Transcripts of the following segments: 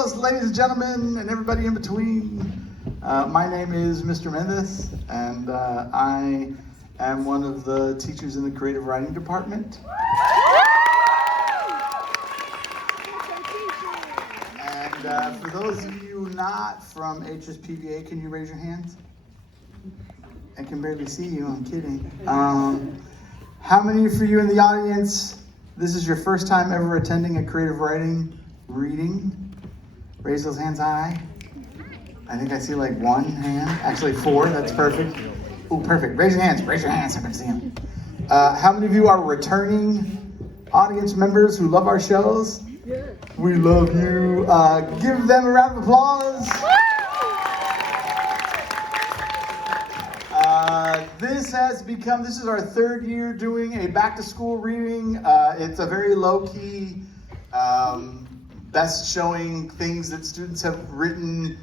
girls, ladies and gentlemen, and everybody in between. My name is Mr. Mendes, and I am one of the teachers in the creative writing department. And for those of you not from PVA, can you raise your hands? I can barely see you, I'm kidding. How many for you in the audience, this is your first time ever attending a creative writing reading? Raise those hands high. I think I see like one hand, actually four, that's perfect. Ooh, perfect, raise your hands, I can see them. How many of you are returning audience members who love our shows? We love you. Give them a round of applause. This is our third year doing a back to school reading. It's a very low key, best showing things that students have written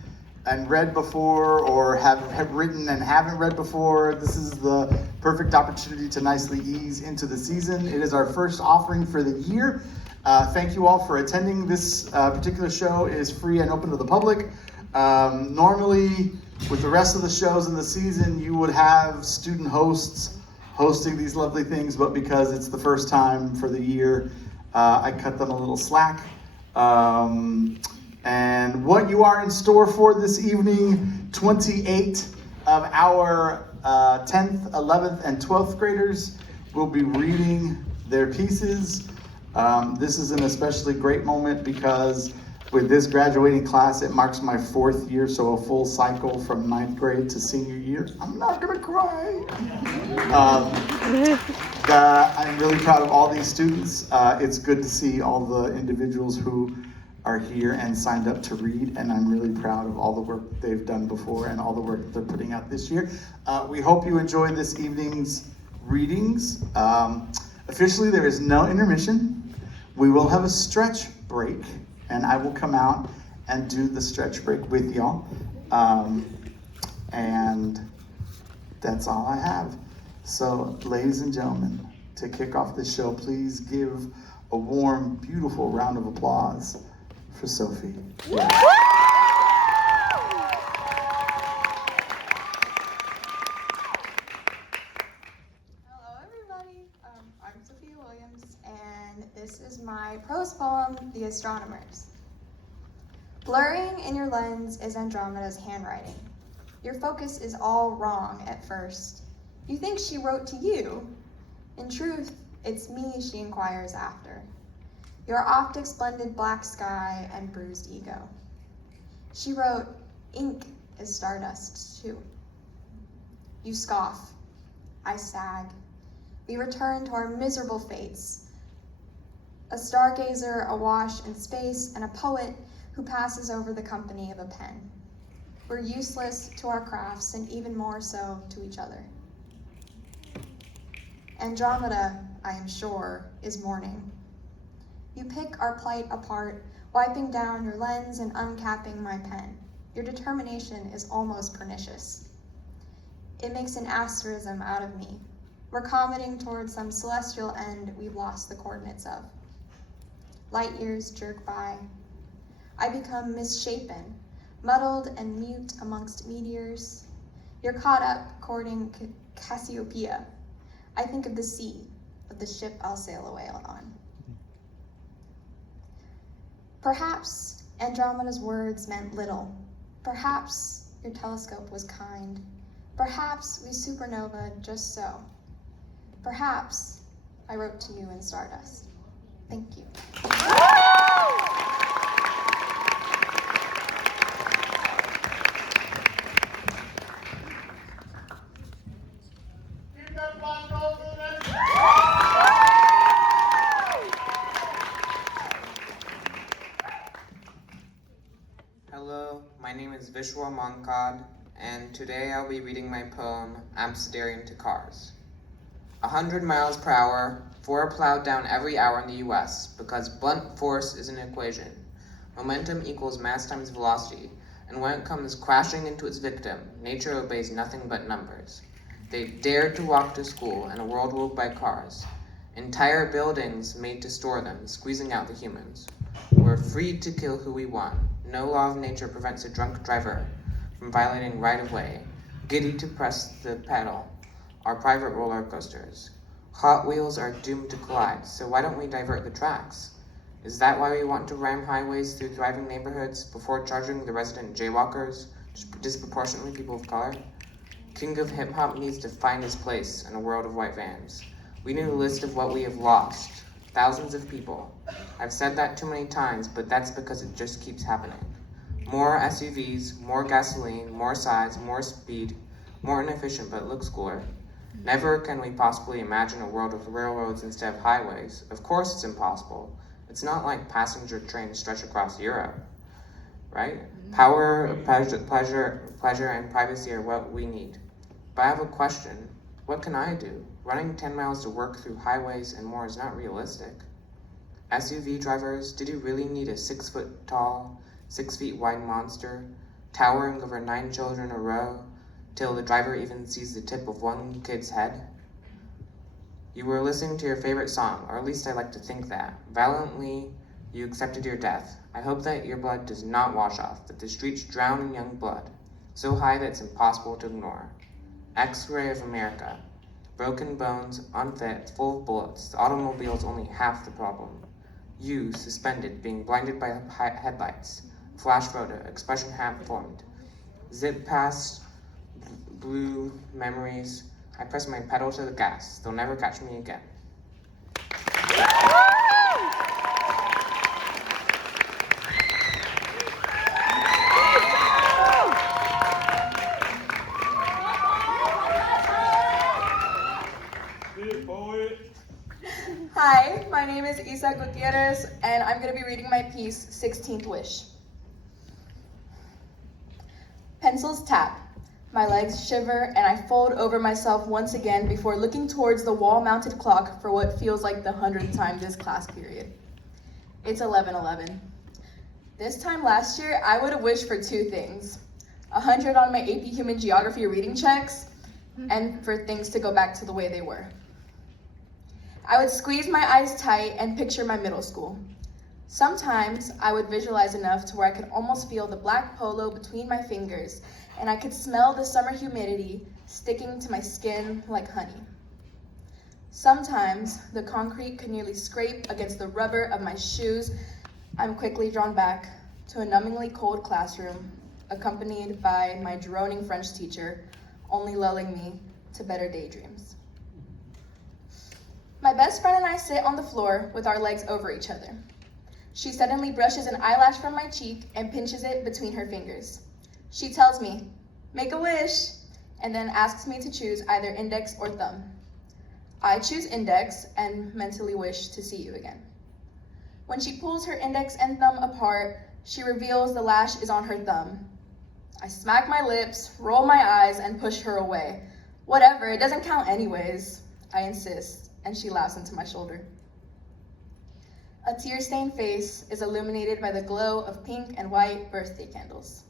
and read before, or have written and haven't read before. This is the perfect opportunity to nicely ease into the season. It is our first offering for the year. Thank you all for attending. This particular show is free and open to the public. Normally, with the rest of the shows in the season, you would have student hosts hosting these lovely things, but because it's the first time for the year, I cut them a little slack. And what you are in store for this evening, 28 of our 10th, 11th, and 12th graders will be reading their pieces. This is an especially great moment because with this graduating class, it marks my fourth year, so a full cycle from 9th grade to senior year. I'm not gonna cry. I'm really proud of all these students. It's good to see all the individuals who are here and signed up to read, and I'm really proud of all the work they've done before and all the work that they're putting out this year. We hope you enjoyed this evening's readings. Officially, there is no intermission. We will have a stretch break, and I will come out and do the stretch break with y'all. And that's all I have. So, ladies and gentlemen, to kick off this show, please give a warm, beautiful round of applause for Sophie. Yeah. I'm Sophia Williams, and this is my prose poem, The Astronomers. Blurring in your lens is Andromeda's handwriting. Your focus is all wrong at first. You think she wrote to you. In truth, it's me she inquires after. Your optics blended black sky and bruised ego. She wrote, ink is stardust too. You scoff. I sag. We return to our miserable fates. A stargazer awash in space and a poet who passes over the company of a pen. We're useless to our crafts and even more so to each other. Andromeda, I am sure, is mourning. You pick our plight apart, wiping down your lens and uncapping my pen. Your determination is almost pernicious. It makes an asterism out of me. We're commenting towards some celestial end we've lost the coordinates of. Light years jerk by. I become misshapen, muddled and mute amongst meteors. You're caught up courting Cassiopeia. I think of the sea, of the ship I'll sail away on. Perhaps Andromeda's words meant little. Perhaps your telescope was kind. Perhaps we supernova just so. Perhaps I wrote to you in stardust. Thank you. Hello, my name is Vishwa Mankad, and today I'll be reading my poem, Amsterdam to Cars. 100 miles per hour, 4 are plowed down every hour in the US because blunt force is an equation. Momentum equals mass times velocity, and when it comes crashing into its victim, nature obeys nothing but numbers. They dared to walk to school in a world ruled by cars. Entire buildings made to store them, squeezing out the humans. We're free to kill who we want. No law of nature prevents a drunk driver from violating right-of-way, giddy to press the pedal, or private roller coasters. Hot wheels are doomed to collide, so why don't we divert the tracks? Is that why we want to ram highways through thriving neighborhoods before charging the resident jaywalkers, disproportionately people of color? King of hip-hop needs to find his place in a world of white vans. We need a list of what we have lost. Thousands of people. I've said that too many times, but that's because it just keeps happening. More SUVs, more gasoline, more size, more speed, more inefficient, but it looks cooler. Never can we possibly imagine a world with railroads instead of highways. Of course it's impossible. It's not like passenger trains stretch across Europe, right? Power, pleasure, and privacy are what we need. But I have a question. What can I do? Running 10 miles to work through highways and more is not realistic. SUV drivers, did you really need a 6 foot tall, 6 feet wide monster, towering over 9 children in a row, till the driver even sees the tip of one kid's head? You were listening to your favorite song, or at least I like to think that. Valiantly, you accepted your death. I hope that your blood does not wash off, that the streets drown in young blood, so high that it's impossible to ignore. X-ray of America. Broken bones, unfit, full of bullets. The automobile's only half the problem. You, suspended, being blinded by headlights. Flash photo, expression half formed. Zip past blue memories. I press my pedal to the gas. They'll never catch me again. Hi, my name is Isa Gutierrez, and I'm going to be reading my piece, 16th Wish. Pencils tap. My legs shiver, and I fold over myself once again before looking towards the wall-mounted clock for what feels like the 100th time this class period. It's 11:11. This time last year, I would have wished for 2 things. 100 on my AP Human Geography reading checks, and for things to go back to the way they were. I would squeeze my eyes tight and picture my middle school. Sometimes I would visualize enough to where I could almost feel the black polo between my fingers, and I could smell the summer humidity sticking to my skin like honey. Sometimes the concrete could nearly scrape against the rubber of my shoes. I'm quickly drawn back to a numbingly cold classroom, accompanied by my droning French teacher, only lulling me to better daydreams. My best friend and I sit on the floor with our legs over each other. She suddenly brushes an eyelash from my cheek and pinches it between her fingers. She tells me, "Make a wish," and then asks me to choose either index or thumb. I choose index and mentally wish to see you again. When she pulls her index and thumb apart, she reveals the lash is on her thumb. I smack my lips, roll my eyes, and push her away. "Whatever, it doesn't count anyways," I insist, and she laughs into my shoulder. A tear-stained face is illuminated by the glow of pink and white birthday candles,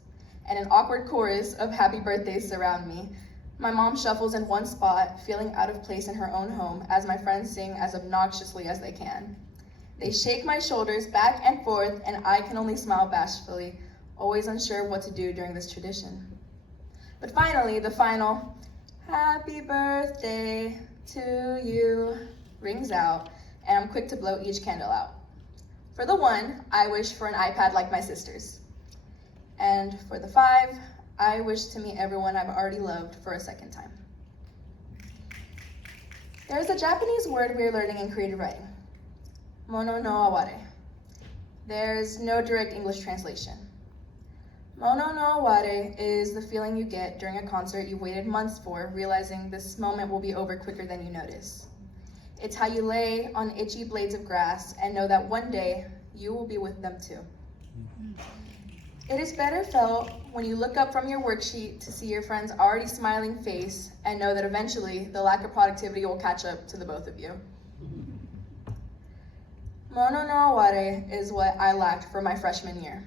and an awkward chorus of happy birthdays surround me. My mom shuffles in one spot, feeling out of place in her own home, as my friends sing as obnoxiously as they can. They shake my shoulders back and forth, and I can only smile bashfully, always unsure what to do during this tradition. But finally, the final "Happy birthday to you" rings out, and I'm quick to blow each candle out. For the 1, I wish for an iPad like my sisters. And for the 5, I wish to meet everyone I've already loved for a second time. There's a Japanese word we're learning in creative writing, mono no aware. There's no direct English translation. Mono no aware is the feeling you get during a concert you waited months for, realizing this moment will be over quicker than you notice. It's how you lay on itchy blades of grass and know that one day you will be with them too. It is better felt when you look up from your worksheet to see your friend's already smiling face and know that eventually the lack of productivity will catch up to the both of you. Mono no aware is what I lacked for my freshman year.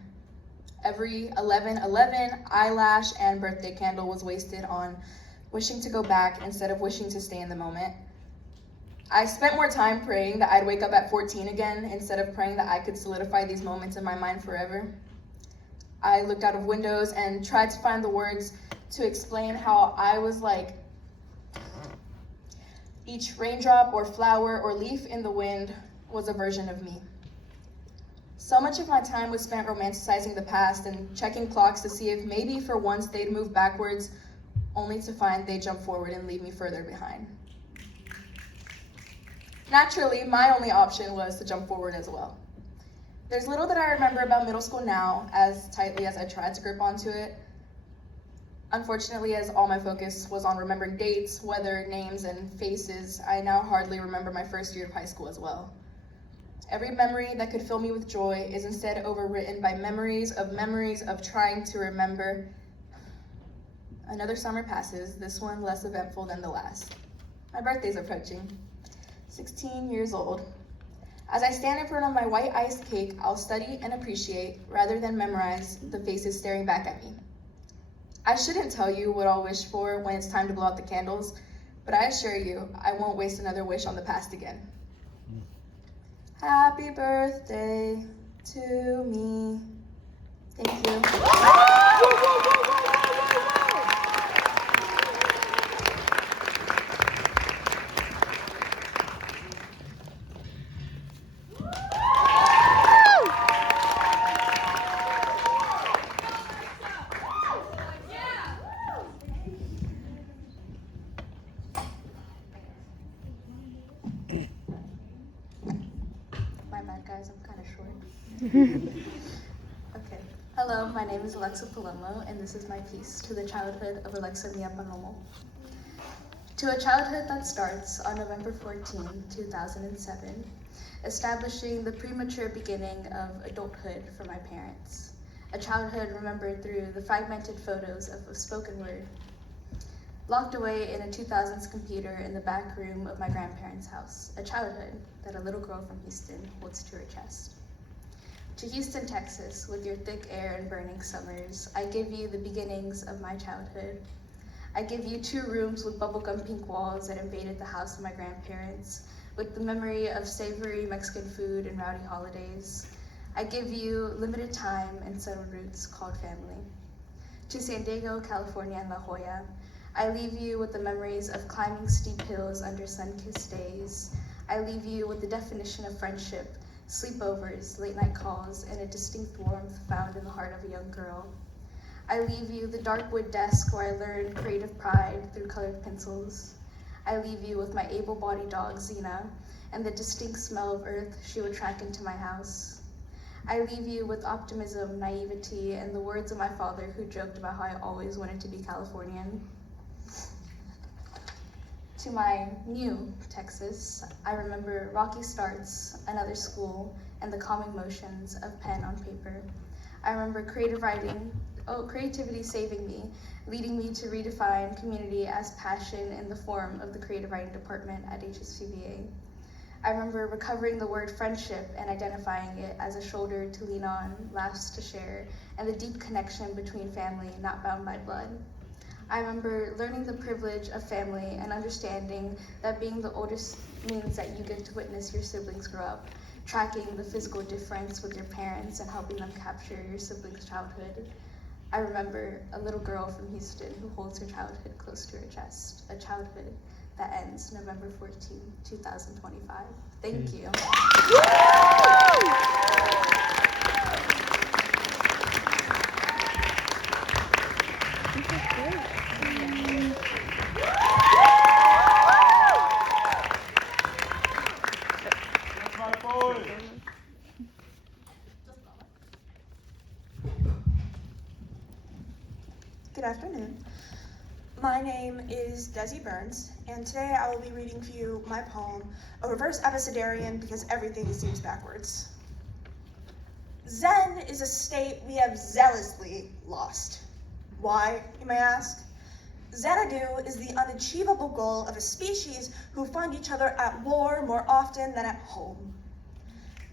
Every 11/11 eyelash and birthday candle was wasted on wishing to go back instead of wishing to stay in the moment. I spent more time praying that I'd wake up at 14 again instead of praying that I could solidify these moments in my mind forever. I looked out of windows and tried to find the words to explain how I was like each raindrop or flower or leaf in the wind was a version of me. So much of my time was spent romanticizing the past and checking clocks to see if maybe for once they'd move backwards, only to find they'd jump forward and leave me further behind. Naturally, my only option was to jump forward as well. There's little that I remember about middle school now, as tightly as I tried to grip onto it. Unfortunately, as all my focus was on remembering dates, weather, names, and faces, I now hardly remember my first year of high school as well. Every memory that could fill me with joy is instead overwritten by memories of trying to remember. Another summer passes, this one less eventful than the last. My birthday's approaching. 16 years old. As I stand in front of my white iced cake, I'll study and appreciate, rather than memorize, the faces staring back at me. I shouldn't tell you what I'll wish for when it's time to blow out the candles, but I assure you, I won't waste another wish on the past again. Happy birthday to me. Thank you. My bad, guys, I'm kind of short. Okay. Hello, my name is Alexa Palomo, and this is my piece, To the Childhood of Alexa Mia Palomo. To a childhood that starts on November 14, 2007, establishing the premature beginning of adulthood for my parents. A childhood remembered through the fragmented photos of a spoken word, locked away in a 2000s computer in the back room of my grandparents' house. A childhood that a little girl from Houston holds to her chest. To Houston, Texas, with your thick air and burning summers, I give you the beginnings of my childhood. I give you 2 rooms with bubblegum pink walls that invaded the house of my grandparents, with the memory of savory Mexican food and rowdy holidays. I give you limited time and settled roots called family. To San Diego, California, and La Jolla, I leave you with the memories of climbing steep hills under sun-kissed days. I leave you with the definition of friendship, sleepovers, late-night calls, and a distinct warmth found in the heart of a young girl. I leave you the dark wood desk where I learned creative pride through colored pencils. I leave you with my able-bodied dog, Xena, and the distinct smell of earth she would track into my house. I leave you with optimism, naivety, and the words of my father who joked about how I always wanted to be Californian. To my new Texas, I remember rocky starts, another school, and the calming motions of pen on paper. I remember creativity saving me, leading me to redefine community as passion in the form of the creative writing department at HSPVA. I remember recovering the word friendship and identifying it as a shoulder to lean on, laughs to share, and the deep connection between family not bound by blood. I remember learning the privilege of family and understanding that being the oldest means that you get to witness your siblings grow up, tracking the physical difference with your parents and helping them capture your siblings' childhood. I remember a little girl from Houston who holds her childhood close to her chest, a childhood that ends November 14, 2025. Thank you. Good afternoon. My name is Desi Burns, and today I will be reading for you my poem, A Reverse Abecedarian Because Everything Seems Backwards. Zen is a state we have zealously lost. Why, you may ask? Xanadu is the unachievable goal of a species who find each other at war more often than at home.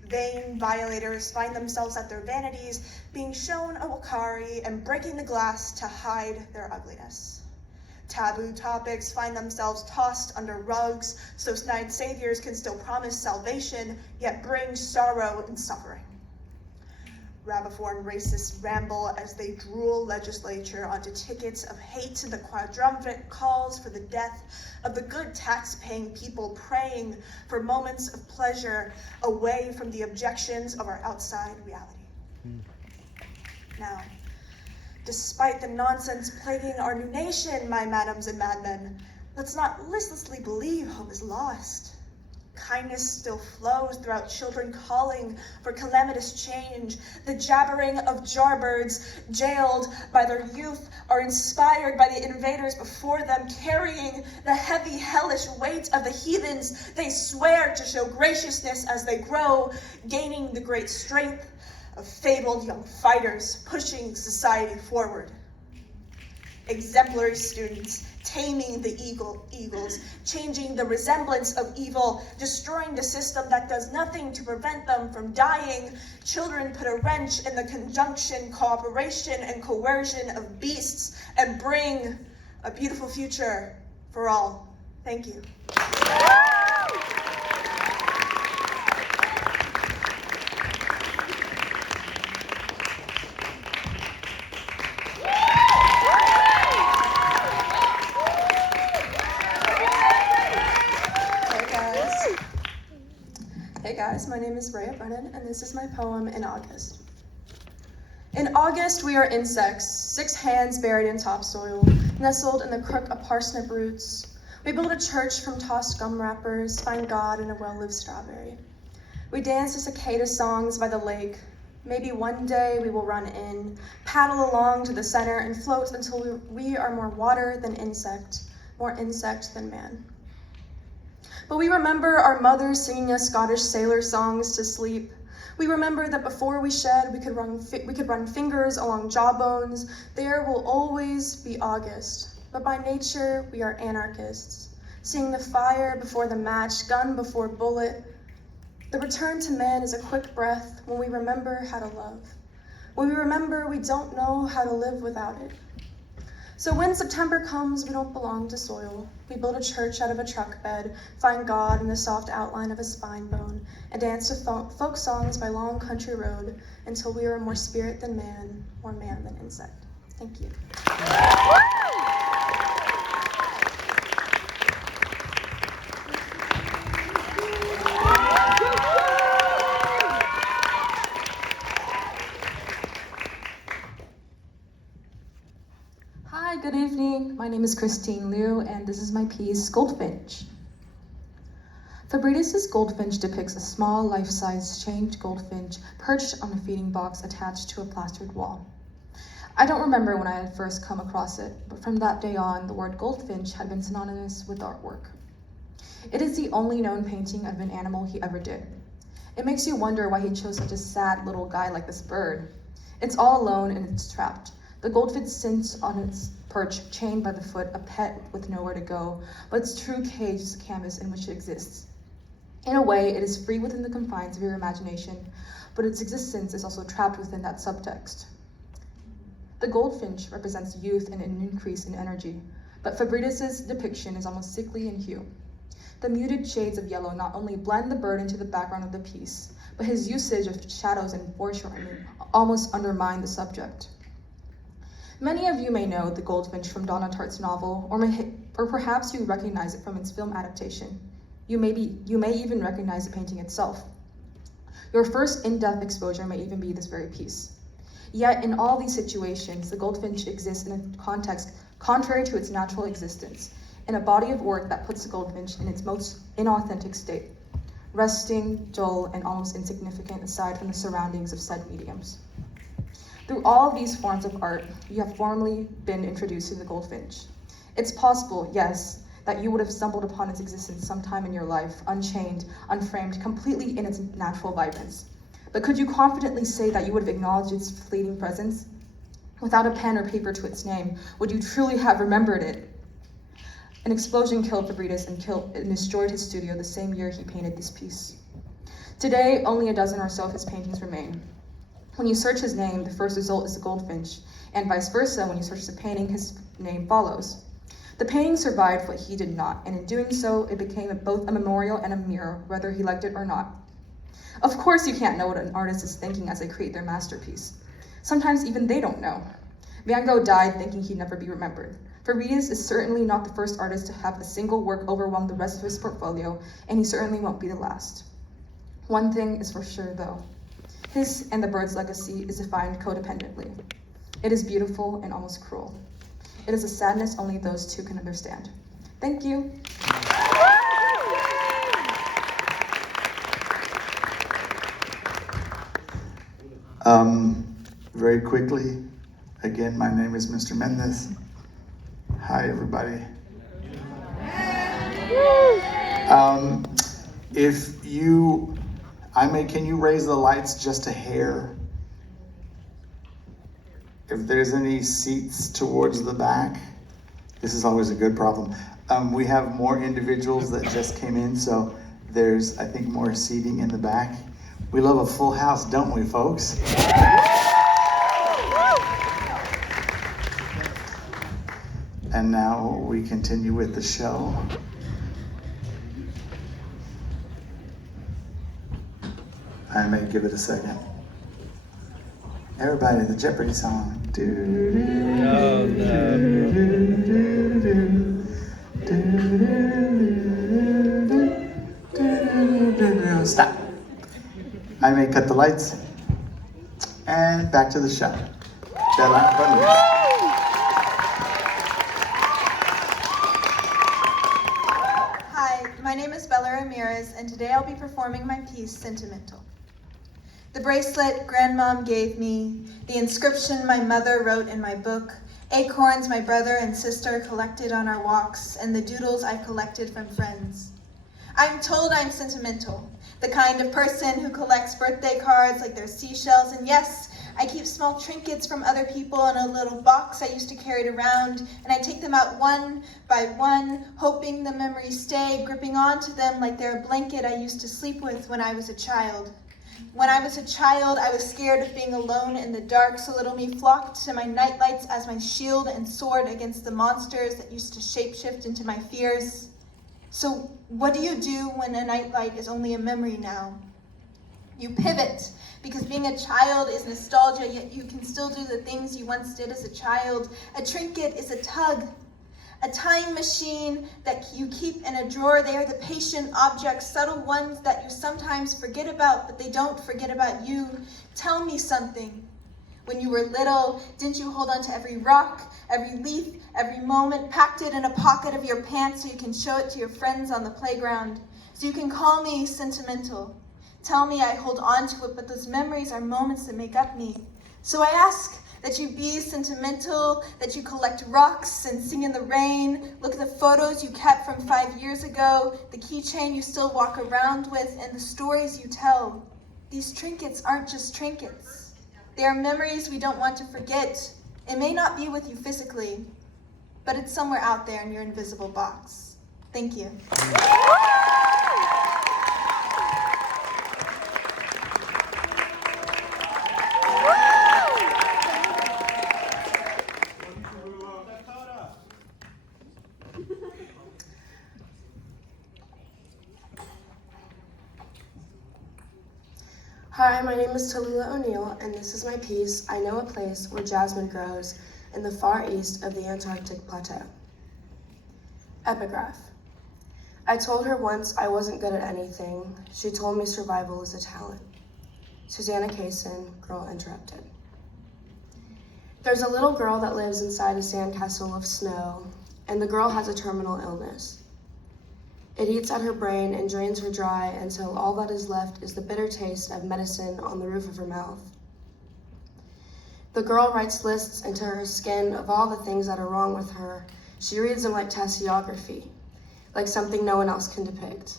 Vain violators find themselves at their vanities, being shown a wakari and breaking the glass to hide their ugliness. Taboo topics find themselves tossed under rugs, so snide saviors can still promise salvation, yet bring sorrow and suffering. Rabiform racists ramble as they drool legislature onto tickets of hate and the quadrumvirate calls for the death of the good tax-paying people praying for moments of pleasure away from the objections of our outside reality. Now, despite the nonsense plaguing our new nation, my madams and madmen, let's not listlessly believe hope is lost. Kindness still flows throughout children calling for calamitous change. The jabbering of jarbirds jailed by their youth are inspired by the invaders before them, carrying the heavy, hellish weight of the heathens. They swear to show graciousness as they grow, gaining the great strength of fabled young fighters, pushing society forward. Exemplary students, taming the eagles, changing the resemblance of evil, destroying the system that does nothing to prevent them from dying. Children put a wrench in the conjunction, cooperation, and coercion of beasts and bring a beautiful future for all. Thank you. Hey guys, my name is Rhea Brennan, and this is my poem, In August. In August, we are insects, 6 hands buried in topsoil, nestled in the crook of parsnip roots. We build a church from tossed gum wrappers, find God in a well-lived strawberry. We dance to cicada songs by the lake. Maybe one day we will run in, paddle along to the center, and float until we are more water than insect, more insect than man. But we remember our mothers singing us Scottish sailor songs to sleep. We remember that before we shed, we could run fingers along jawbones. There will always be August, but by nature we are anarchists, seeing the fire before the match, gun before bullet. The return to man is a quick breath when we remember how to love, when we remember we don't know how to live without it. So when September comes, we don't belong to soil. We build a church out of a truck bed, find God in the soft outline of a spine bone, and dance to folk songs by Long Country Road until we are more spirit than man, more man than insect. Thank you. Hi, good evening. My name is Christine Liu, and this is my piece, Goldfinch. Fabrice's Goldfinch depicts a small, life-size chained goldfinch perched on a feeding box attached to a plastered wall. I don't remember when I had first come across it, but from that day on, the word goldfinch had been synonymous with artwork. It is the only known painting of an animal he ever did. It makes you wonder why he chose such a sad little guy like this bird. It's all alone and it's trapped. The goldfinch sits on its perch, chained by the foot, a pet with nowhere to go, but its true cage is the canvas in which it exists. In a way, it is free within the confines of your imagination, but its existence is also trapped within that subtext. The goldfinch represents youth and an increase in energy, but Fabrice's depiction is almost sickly in hue. The muted shades of yellow not only blend the bird into the background of the piece, but his usage of shadows and foreshortening almost undermine the subject. Many of you may know The Goldfinch from Donna Tartt's novel, or perhaps you recognize it from its film adaptation. You may even recognize the painting itself. Your first in-depth exposure may even be this very piece. Yet in all these situations, the goldfinch exists in a context contrary to its natural existence, in a body of work that puts the goldfinch in its most inauthentic state, resting, dull, and almost insignificant aside from the surroundings of said mediums. Through all of these forms of art, you have formally been introduced to the goldfinch. It's possible, yes, that you would have stumbled upon its existence sometime in your life, unchained, unframed, completely in its natural vibrance. But could you confidently say that you would have acknowledged its fleeting presence? Without a pen or paper to its name, would you truly have remembered it? An explosion killed Fabrice and destroyed his studio the same year he painted this piece. Today, only a dozen or so of his paintings remain. When you search his name, the first result is the goldfinch, and vice versa, when you search the painting, his name follows. The painting survived what he did not, and in doing so, it became both a memorial and a mirror, whether he liked it or not. Of course you can't know what an artist is thinking as they create their masterpiece. Sometimes even they don't know. Van Gogh died thinking he'd never be remembered. Faridus is certainly not the first artist to have a single work overwhelm the rest of his portfolio, and he certainly won't be the last. One thing is for sure, though. His and the bird's legacy is defined codependently. It is beautiful and almost cruel. It is a sadness only those two can understand. Thank you. Very quickly, again, my name is Mr. Mendez. Hi, everybody. Can you raise the lights just a hair? If there's any seats towards the back, this is always a good problem. We have more individuals that just came in, so there's, I think, more seating in the back. We love a full house, don't we, folks? And now we continue with the show. I may give it a second. Everybody, the Jeopardy song. Stop. I may cut the lights. And back to the show. Bella Bunny. My name is Bella Ramirez, and today I'll be performing my piece, Sentimental. The bracelet Grandmom gave me, the inscription my mother wrote in my book, acorns my brother and sister collected on our walks, and the doodles I collected from friends. I'm told I'm sentimental, the kind of person who collects birthday cards like they're seashells, and yes, I keep small trinkets from other people in a little box I used to carry it around, and I take them out one by one, hoping the memories stay, gripping onto them like they're a blanket I used to sleep with when I was a child. When I was a child, I was scared of being alone in the dark, so little me flocked to my nightlights as my shield and sword against the monsters that used to shapeshift into my fears. So what do you do when a nightlight is only a memory now? You pivot, because being a child is nostalgia, yet you can still do the things you once did as a child. A trinket is a tug, a time machine that you keep in a drawer. They are the patient objects, subtle ones that you sometimes forget about, but they don't forget about you. Tell me something. When you were little, didn't you hold on to every rock, every leaf, every moment, packed it in a pocket of your pants so you can show it to your friends on the playground? So you can call me sentimental. Tell me I hold on to it, but those memories are moments that make up me. So I ask that you be sentimental, that you collect rocks and sing in the rain. Look at the photos you kept from 5 years ago, the keychain you still walk around with, and the stories you tell. These trinkets aren't just trinkets. They are memories we don't want to forget. It may not be with you physically, but it's somewhere out there in your invisible box. Thank you. Hi, my name is Tallulah O'Neill, and this is my piece, I Know a Place Where Jasmine Grows in the Far East of the Antarctic Plateau. Epigraph. I told her once I wasn't good at anything. She told me survival is a talent. Susanna Kaysen, Girl Interrupted. There's a little girl that lives inside a sandcastle of snow, and the girl has a terminal illness. It eats at her brain and drains her dry until all that is left is the bitter taste of medicine on the roof of her mouth. The girl writes lists into her skin of all the things that are wrong with her. She reads them like tasseography, like something no one else can depict.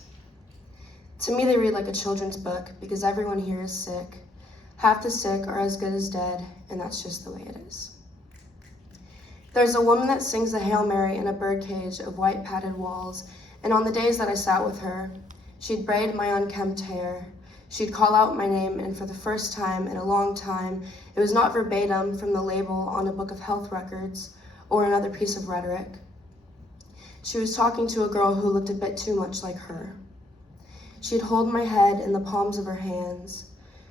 To me, they read like a children's book because everyone here is sick. Half the sick are as good as dead, and that's just the way it is. There's a woman that sings the Hail Mary in a birdcage of white padded walls, and on the days that I sat with her, she'd braid my unkempt hair. She'd call out my name, and for the first time in a long time, it was not verbatim from the label on a book of health records or another piece of rhetoric. She was talking to a girl who looked a bit too much like her. She'd hold my head in the palms of her hands.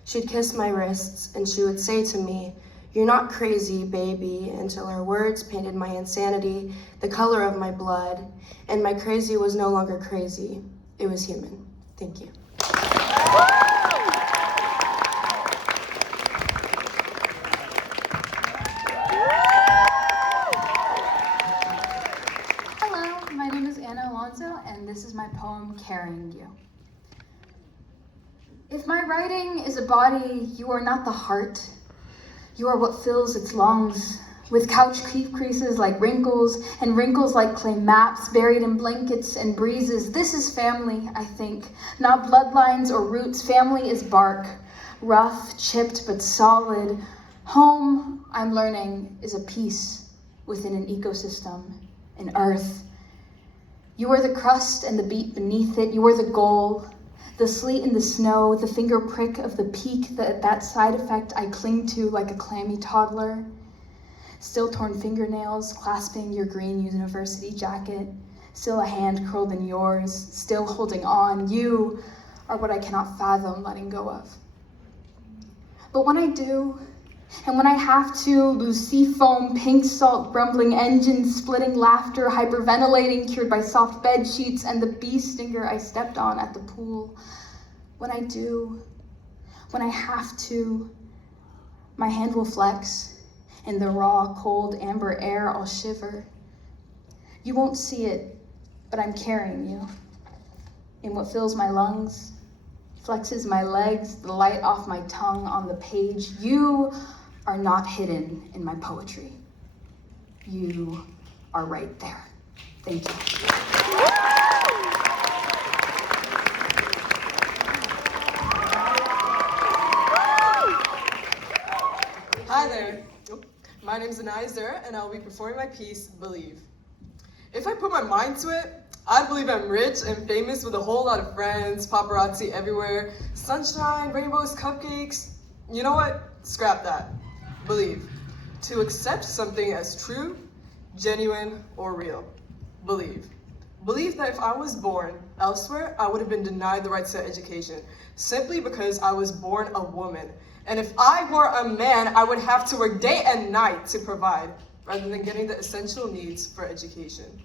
She'd kiss my wrists, and she would say to me, "You're not crazy, baby," until her words painted my insanity the color of my blood, and my crazy was no longer crazy. It was human. Thank you. Hello, my name is Anna Alonso, and this is my poem, Carrying You. If my writing is a body, you are not the heart. You are what fills its lungs, with couch creases like wrinkles, and wrinkles like clay maps buried in blankets and breezes. This is family, I think. Not bloodlines or roots. Family is bark, rough, chipped, but solid. Home, I'm learning, is a piece within an ecosystem, an earth. You are the crust and the beat beneath it. You are the goal, the sleet and the snow, the finger prick of the peak, that side effect I cling to like a clammy toddler. Still torn fingernails, clasping your green university jacket. Still a hand curled in yours, still holding on. You are what I cannot fathom letting go of. But when I do, and when I have to, lose sea foam, pink salt, grumbling engines, splitting laughter, hyperventilating, cured by soft bed sheets, and the bee stinger I stepped on at the pool. When I do, when I have to, my hand will flex. In the raw, cold, amber air, I'll shiver. You won't see it, but I'm carrying you. In what fills my lungs, flexes my legs, the light off my tongue on the page. You are not hidden in my poetry. You are right there. Thank you. Hi there. My name's Anizer, and I'll be performing my piece, Believe. If I put my mind to it, I believe I'm rich and famous with a whole lot of friends, paparazzi everywhere, sunshine, rainbows, cupcakes. You know what? Scrap that. Believe. To accept something as true, genuine, or real. Believe. Believe that if I was born elsewhere, I would have been denied the right to education, simply because I was born a woman. And if I were a man, I would have to work day and night to provide, rather than getting the essential needs for education.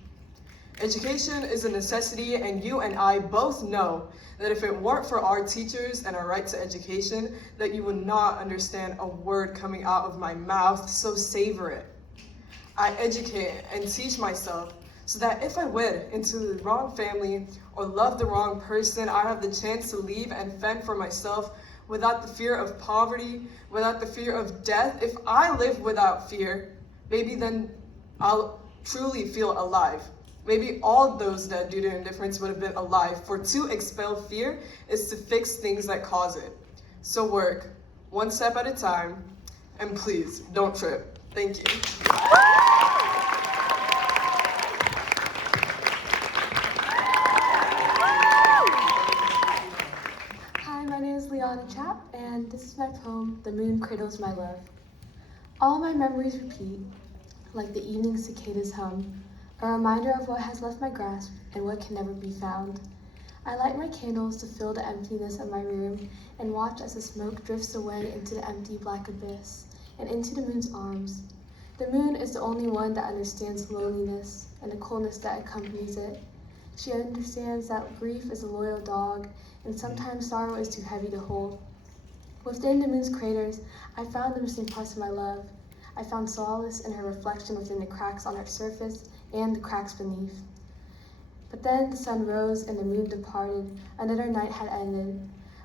Education is a necessity, and you and I both know that if it weren't for our teachers and our right to education, that you would not understand a word coming out of my mouth, so savor it. I educate and teach myself so that if I wed into the wrong family or love the wrong person, I have the chance to leave and fend for myself without the fear of poverty, without the fear of death. If I live without fear, maybe then I'll truly feel alive. Maybe all those dead due to indifference would have been alive, for to expel fear is to fix things that cause it. So work, one step at a time, and please, don't trip. Thank you. Hi, my name is Liana Chap, and this is my poem, The Moon Cradles My Love. All my memories repeat, like the evening cicadas hum, a reminder of what has left my grasp and what can never be found. I light my candles to fill the emptiness of my room and watch as the smoke drifts away into the empty black abyss and into the moon's arms. The moon is the only one that understands loneliness and the coldness that accompanies it. She understands that grief is a loyal dog, and sometimes sorrow is too heavy to hold. Within the moon's craters, I found the missing parts of my love. I found solace in her reflection within the cracks on her surface and the cracks beneath. But then the sun rose and the moon departed. Another night had ended.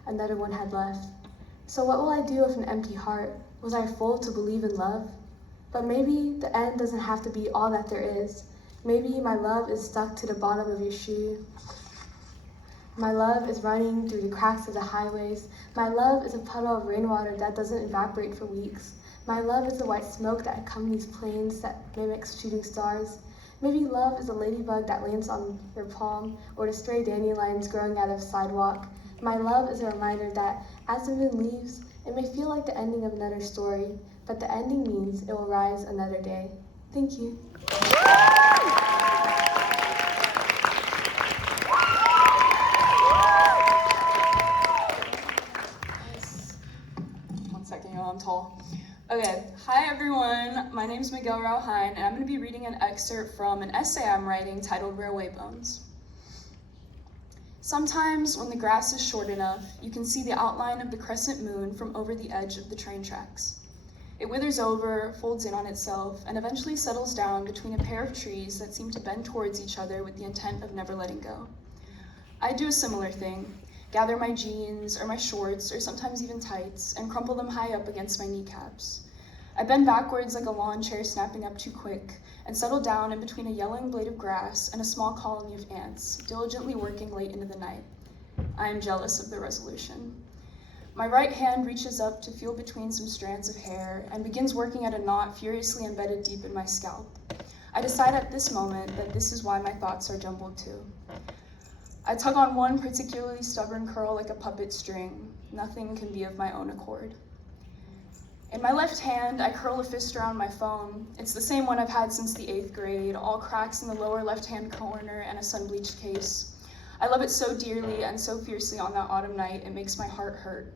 Another one had left. So what will I do with an empty heart? Was I full to believe in love? But maybe the end doesn't have to be all that there is. Maybe my love is stuck to the bottom of your shoe. My love is running through the cracks of the highways. My love is a puddle of rainwater that doesn't evaporate for weeks. My love is the white smoke that accompanies planes that mimics shooting stars. Maybe love is a ladybug that lands on your palm, or the stray dandelions growing out of sidewalk. My love is a reminder that as the moon leaves, it may feel like the ending of another story, but the ending means it will rise another day. Thank you. name's Miguel Rauhine, and I'm going to be reading an excerpt from an essay I'm writing titled Railway Bones. Sometimes, when the grass is short enough, you can see the outline of the crescent moon from over the edge of the train tracks. It withers over, folds in on itself, and eventually settles down between a pair of trees that seem to bend towards each other with the intent of never letting go. I do a similar thing, gather my jeans or my shorts or sometimes even tights and crumple them high up against my kneecaps. I bend backwards like a lawn chair snapping up too quick and settle down in between a yellowing blade of grass and a small colony of ants, diligently working late into the night. I am jealous of their resolution. My right hand reaches up to feel between some strands of hair and begins working at a knot furiously embedded deep in my scalp. I decide at this moment that this is why my thoughts are jumbled too. I tug on one particularly stubborn curl like a puppet string. Nothing can be of my own accord. In my left hand, I curl a fist around my phone. It's the same one I've had since the 8th grade, all cracks in the lower left-hand corner and a sun-bleached case. I love it so dearly and so fiercely on that autumn night, it makes my heart hurt.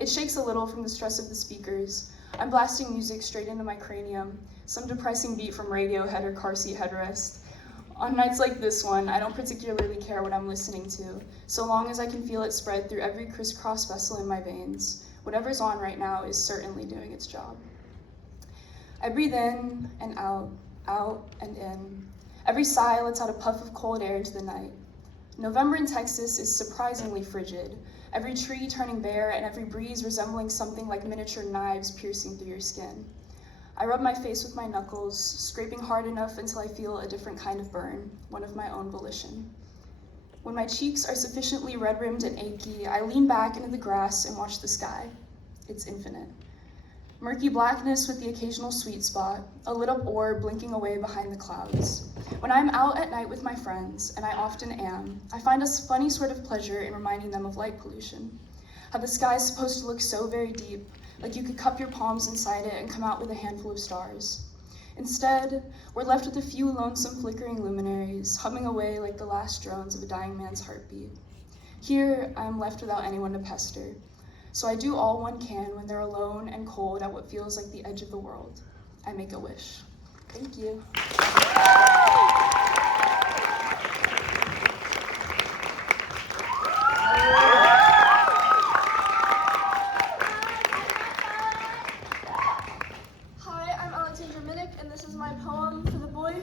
It shakes a little from the stress of the speakers. I'm blasting music straight into my cranium, some depressing beat from Radiohead or Car Seat Headrest. On nights like this one, I don't particularly care what I'm listening to, so long as I can feel it spread through every crisscross vessel in my veins. Whatever's on right now is certainly doing its job. I breathe in and out and in. Every sigh lets out a puff of cold air into the night. November in Texas is surprisingly frigid, every tree turning bare and every breeze resembling something like miniature knives piercing through your skin. I rub my face with my knuckles, scraping hard enough until I feel a different kind of burn, one of my own volition. When my cheeks are sufficiently red-rimmed and achy, I lean back into the grass and watch the sky. It's infinite. Murky blackness with the occasional sweet spot, a lit-up orb blinking away behind the clouds. When I'm out at night with my friends, and I often am, I find a funny sort of pleasure in reminding them of light pollution. How the sky is supposed to look so very deep, like you could cup your palms inside it and come out with a handful of stars. Instead, we're left with a few lonesome flickering luminaries, humming away like the last drones of a dying man's heartbeat. Here, I am left without anyone to pester, so I do all one can when they're alone and cold at what feels like the edge of the world. I make a wish. Thank you.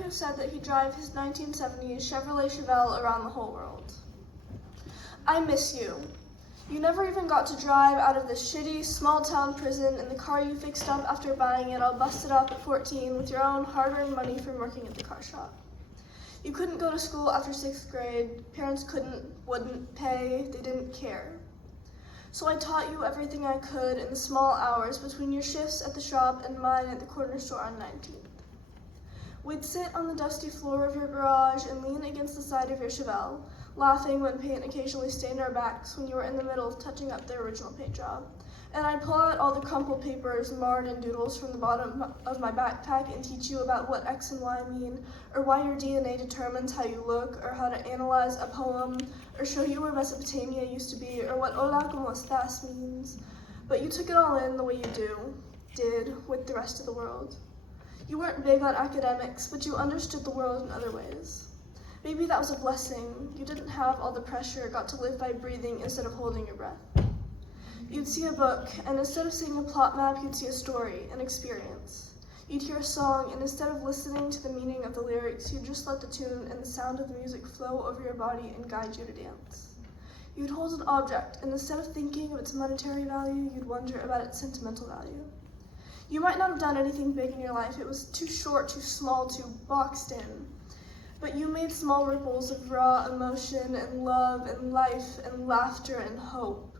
Said that he'd drive his 1970s Chevrolet Chevelle around the whole world. I miss you. You never even got to drive out of this shitty small-town prison in the car you fixed up after buying it all busted up at 14 with your own hard-earned money from working at the car shop. You couldn't go to school after 6th grade. Parents wouldn't pay, they didn't care. So I taught you everything I could in the small hours between your shifts at the shop and mine at the corner store on 19th. We'd sit on the dusty floor of your garage and lean against the side of your Chevelle, laughing when paint occasionally stained our backs when you were in the middle of touching up the original paint job. And I'd pull out all the crumpled papers, marred and doodles from the bottom of my backpack and teach you about what X and Y mean, or why your DNA determines how you look, or how to analyze a poem, or show you where Mesopotamia used to be, or what hola como estás means. But you took it all in the way you did with the rest of the world. You weren't big on academics, but you understood the world in other ways. Maybe that was a blessing. You didn't have all the pressure, got to live by breathing instead of holding your breath. You'd see a book, and instead of seeing a plot map, you'd see a story, an experience. You'd hear a song, and instead of listening to the meaning of the lyrics, you'd just let the tune and the sound of the music flow over your body and guide you to dance. You'd hold an object, and instead of thinking of its monetary value, you'd wonder about its sentimental value. You might not have done anything big in your life. It was too short, too small, too boxed in. But you made small ripples of raw emotion and love and life and laughter and hope.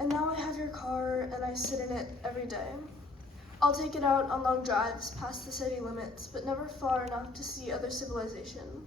And now I have your car and I sit in it every day. I'll take it out on long drives past the city limits, but never far enough to see other civilization.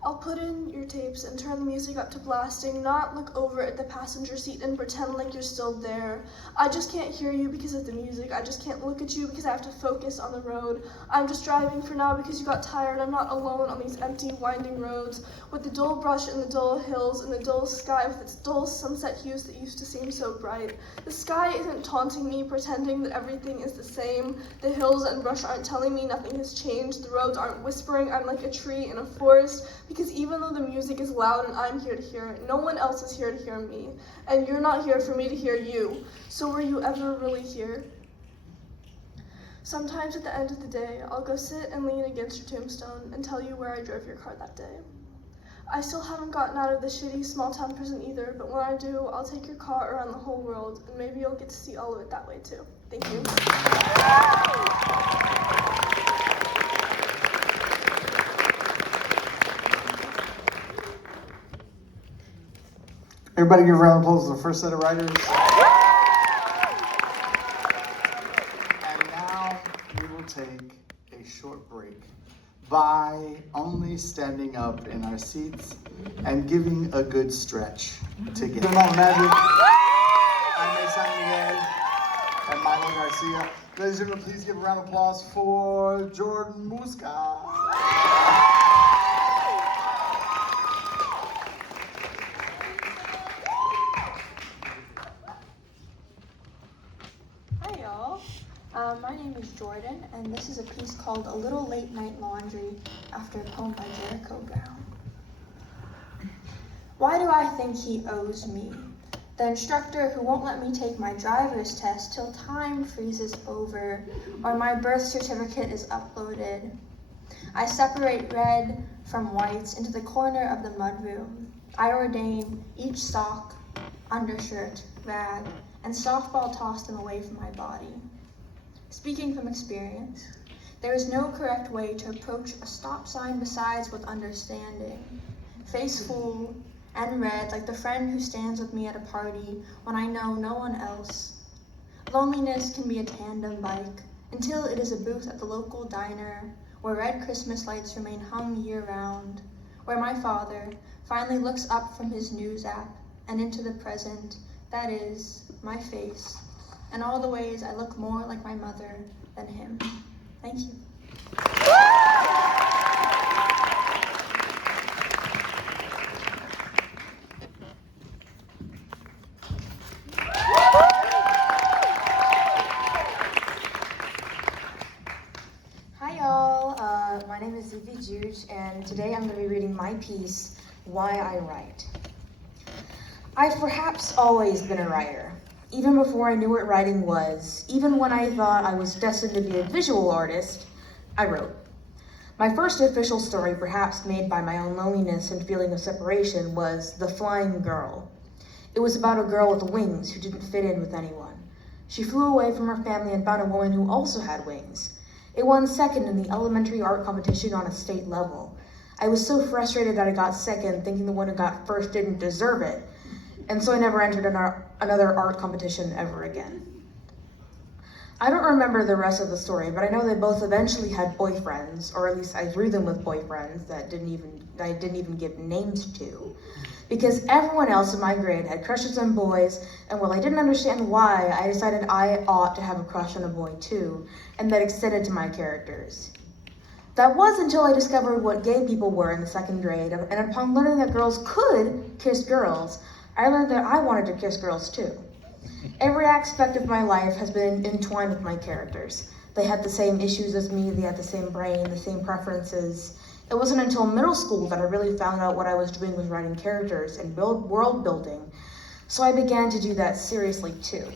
I'll put in your tapes and turn the music up to blasting, not look over at the passenger seat and pretend like you're still there. I just can't hear you because of the music. I just can't look at you because I have to focus on the road. I'm just driving for now because you got tired. I'm not alone on these empty, winding roads with the dull brush and the dull hills and the dull sky with its dull sunset hues that used to seem so bright. The sky isn't taunting me, pretending that everything is the same. The hills and brush aren't telling me nothing has changed. The roads aren't whispering I'm like a tree in a forest. Because even though the music is loud and I'm here to hear it, no one else is here to hear me. And you're not here for me to hear you. So were you ever really here? Sometimes at the end of the day, I'll go sit and lean against your tombstone and tell you where I drove your car that day. I still haven't gotten out of the shitty small town prison either, but when I do, I'll take your car around the whole world, and maybe you'll get to see all of it that way too. Thank you. Everybody give a round of applause to the first set of writers. And now we will take a short break by only standing up in our seats and giving a good stretch together. Magic. I'm San Miguel and Milo Garcia. Ladies and gentlemen, please give a round of applause for Jordan Musca. Hi y'all, my name is Jordan, and this is a piece called A Little Late Night Laundry after a poem by Jericho Brown. Why do I think he owes me? The instructor who won't let me take my driver's test till time freezes over or my birth certificate is uploaded. I separate red from whites into the corner of the mudroom. I ordain each sock, undershirt, rag, and softball toss them away from my body. Speaking from experience, there is no correct way to approach a stop sign besides with understanding. Face full and red like the friend who stands with me at a party when I know no one else. Loneliness can be a tandem bike until it is a booth at the local diner where red Christmas lights remain hung year-round, where my father finally looks up from his news app and into the present, that is, my face, and all the ways I look more like my mother than him. Thank you. Hi y'all, my name is Zivi Juge, and today I'm going to be reading my piece, Why I Write. I've perhaps always been a writer, even before I knew what writing was. Even when I thought I was destined to be a visual artist, I wrote. My first official story, perhaps made by my own loneliness and feeling of separation, was The Flying Girl. It was about a girl with wings who didn't fit in with anyone. She flew away from her family and found a woman who also had wings. It won second in the elementary art competition on a state level. I was so frustrated that I got second, thinking the one who got first didn't deserve it, and so I never entered another art competition ever again. I don't remember the rest of the story, but I know they both eventually had boyfriends, or at least I drew them with boyfriends that I didn't even give names to. Because everyone else in my grade had crushes on boys, and while I didn't understand why, I decided I ought to have a crush on a boy too, and that extended to my characters. That was until I discovered what gay people were in the second grade, and upon learning that girls could kiss girls, I learned that I wanted to kiss girls too. Every aspect of my life has been entwined with my characters. They had the same issues as me, they had the same brain, the same preferences. It wasn't until middle school that I really found out what I was doing was writing characters and world building, so I began to do that seriously too.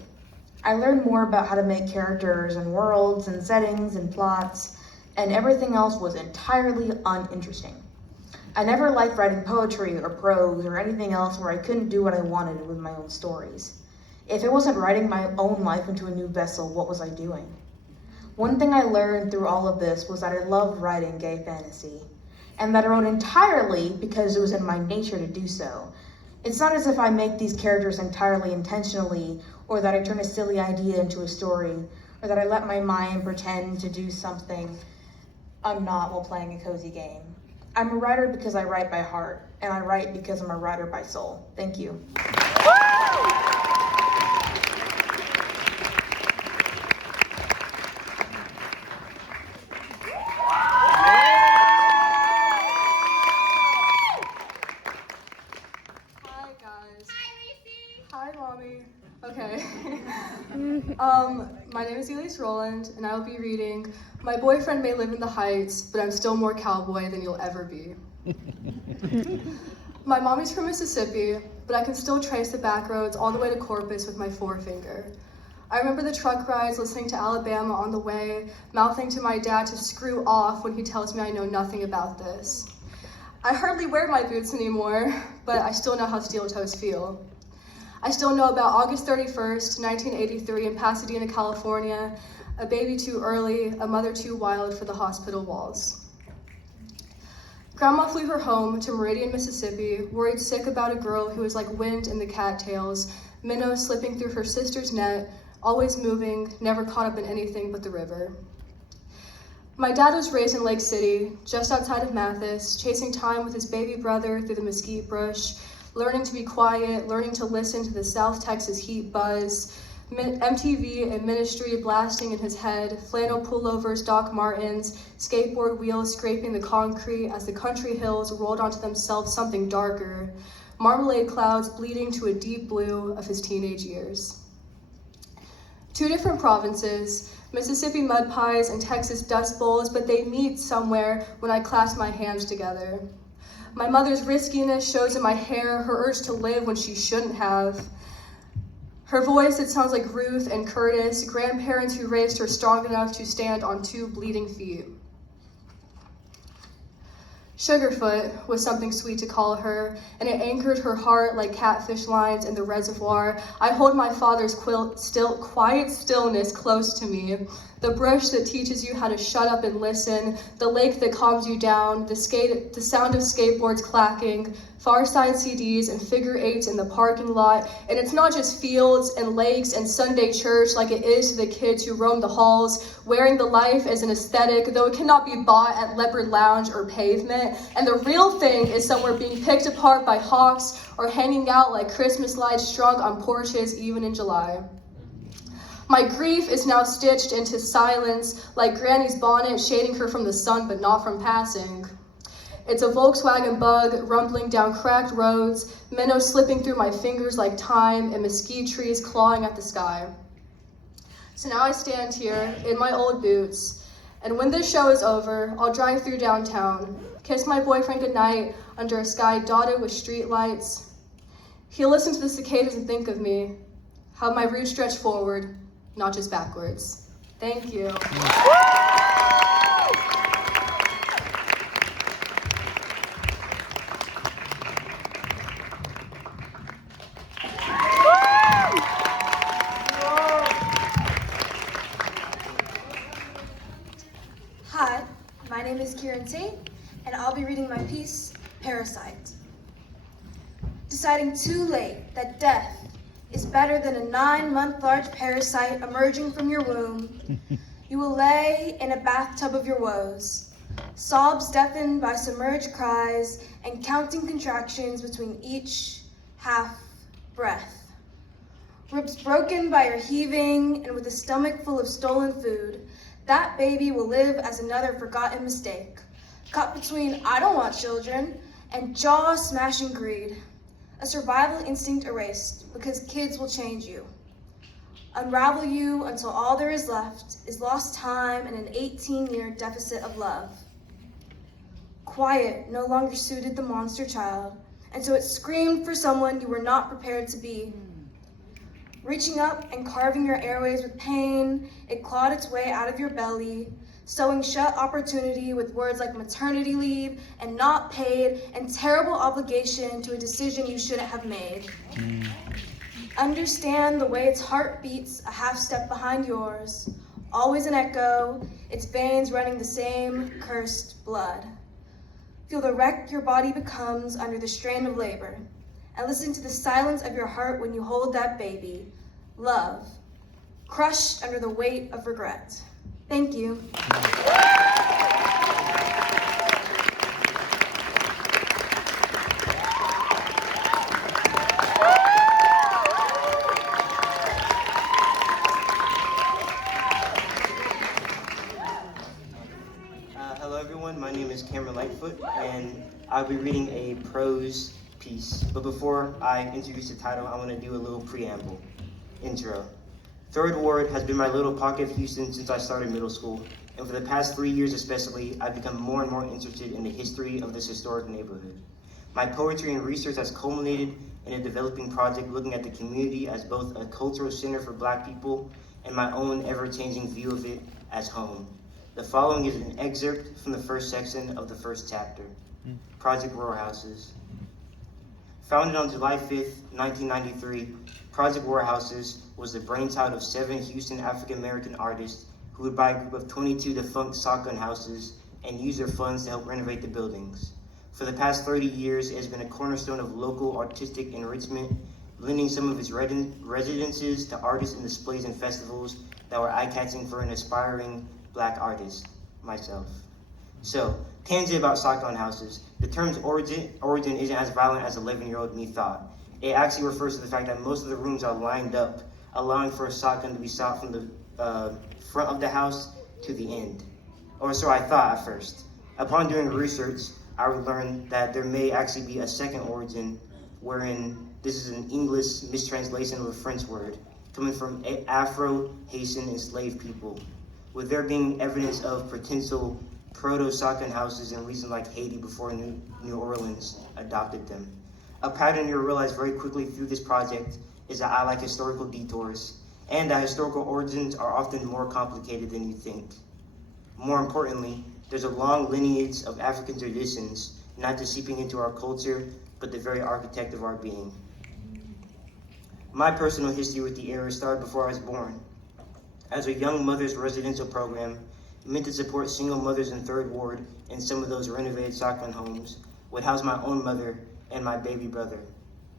I learned more about how to make characters and worlds and settings and plots, and everything else was entirely uninteresting. I never liked writing poetry or prose or anything else where I couldn't do what I wanted with my own stories. If it wasn't writing my own life into a new vessel, what was I doing? One thing I learned through all of this was that I loved writing gay fantasy, and that I wrote entirely because it was in my nature to do so. It's not as if I make these characters entirely intentionally, or that I turn a silly idea into a story, or that I let my mind pretend to do something I'm not while playing a cozy game. I'm a writer because I write by heart, and I write because I'm a writer by soul. Thank you. Hi guys. Hi Macy. Hi mommy. Okay. My name is Elise Rowland, and I will be reading My Boyfriend May Live in the Heights, but I'm Still More Cowboy Than You'll Ever Be. My mommy's from Mississippi, but I can still trace the back roads all the way to Corpus with my forefinger. I remember the truck rides, listening to Alabama on the way, mouthing to my dad to screw off when he tells me I know nothing about this. I hardly wear my boots anymore, but I still know how steel toes feel. I still know about August 31st, 1983 in Pasadena, California, a baby too early, a mother too wild for the hospital walls. Grandma flew her home to Meridian, Mississippi, worried sick about a girl who was like wind in the cattails, minnows slipping through her sister's net, always moving, never caught up in anything but the river. My dad was raised in Lake City, just outside of Mathis, chasing time with his baby brother through the mesquite bush, learning to be quiet, learning to listen to the South Texas heat buzz, MTV and Ministry blasting in his head, flannel pullovers, Doc Martens, skateboard wheels scraping the concrete as the country hills rolled onto themselves something darker, marmalade clouds bleeding to a deep blue of his teenage years. Two different provinces, Mississippi mud pies and Texas dust bowls, but they meet somewhere when I clasp my hands together. My mother's riskiness shows in my hair, her urge to live when she shouldn't have. Her voice, it sounds like Ruth and Curtis, grandparents who raised her strong enough to stand on two bleeding feet. Sugarfoot was something sweet to call her, and it anchored her heart like catfish lines in the reservoir. I hold my father's quiet stillness close to me, the brush that teaches you how to shut up and listen, the lake that calms you down, the sound of skateboards clacking, Far Side CDs and figure eights in the parking lot. And it's not just fields and lakes and Sunday church like it is to the kids who roam the halls, wearing the life as an aesthetic, though it cannot be bought at Leopard Lounge or Pavement. And the real thing is somewhere being picked apart by hawks or hanging out like Christmas lights strung on porches even in July. My grief is now stitched into silence like Granny's bonnet shading her from the sun but not from passing. It's a Volkswagen Bug rumbling down cracked roads, minnows slipping through my fingers like time, and mesquite trees clawing at the sky. So now I stand here in my old boots, and when this show is over, I'll drive through downtown, kiss my boyfriend goodnight under a sky dotted with street lights. He'll listen to the cicadas and think of me, how my roots stretch forward, not just backwards. Thank you. Hi, my name is Kieran Tate, and I'll be reading my piece, Parasite. Deciding too late that death is better than a 9-month large parasite emerging from your womb, you will lay in a bathtub of your woes, sobs deafened by submerged cries and counting contractions between each half breath. Ribs broken by your heaving and with a stomach full of stolen food, that baby will live as another forgotten mistake, caught between I don't want children and jaw-smashing greed. A survival instinct erased because kids will change you. Unravel you until all there is left is lost time and an 18-year deficit of love. Quiet no longer suited the monster child, and so it screamed for someone you were not prepared to be. Reaching up and carving your airways with pain, it clawed its way out of your belly, sewing shut opportunity with words like maternity leave and not paid and terrible obligation to a decision you shouldn't have made. Understand the way its heart beats a half step behind yours, always an echo, its veins running the same cursed blood. Feel the wreck your body becomes under the strain of labor, and listen to the silence of your heart when you hold that baby. Love, crushed under the weight of regret. Thank you. everyone, my name is Cameron Lightfoot, and I'll be reading a prose piece. But before I introduce the title, I want to do a little preamble. Intro. Third Ward has been my little pocket of Houston since I started middle school, and for the past 3 years especially, I've become more and more interested in the history of this historic neighborhood. My poetry and research has culminated in a developing project looking at the community as both a cultural center for Black people and my own ever-changing view of it as home. The following is an excerpt from the first section of the first chapter, Project Row Houses. Founded on July 5th, 1993, Project Row Houses was the brainchild of 7 Houston African-American artists who would buy a group of 22 defunct shotgun houses and use their funds to help renovate the buildings. For the past 30 years, it has been a cornerstone of local artistic enrichment, lending some of its residences to artists in displays and festivals that were eye-catching for an aspiring Black artist, myself. So, tangent about shotgun houses. The term's origin isn't as violent as 11-year-old me thought. It actually refers to the fact that most of the rooms are lined up, allowing for a shotgun to be shot from the front of the house to the end. Or so I thought at first. Upon doing research, I would learn that there may actually be a second origin, wherein this is an English mistranslation of a French word, coming from Afro-Haitian enslaved people, with there being evidence of potential proto-shotgun houses in regions like Haiti before New Orleans adopted them. A pattern you'll realize very quickly through this project is that I like historical detours, and that historical origins are often more complicated than you think. More importantly, there's a long lineage of African traditions, not just seeping into our culture, but the very architect of our being. My personal history with the area started before I was born. As a young mother's residential program, meant to support single mothers in Third Ward in some of those renovated shotgun homes, would house my own mother and my baby brother.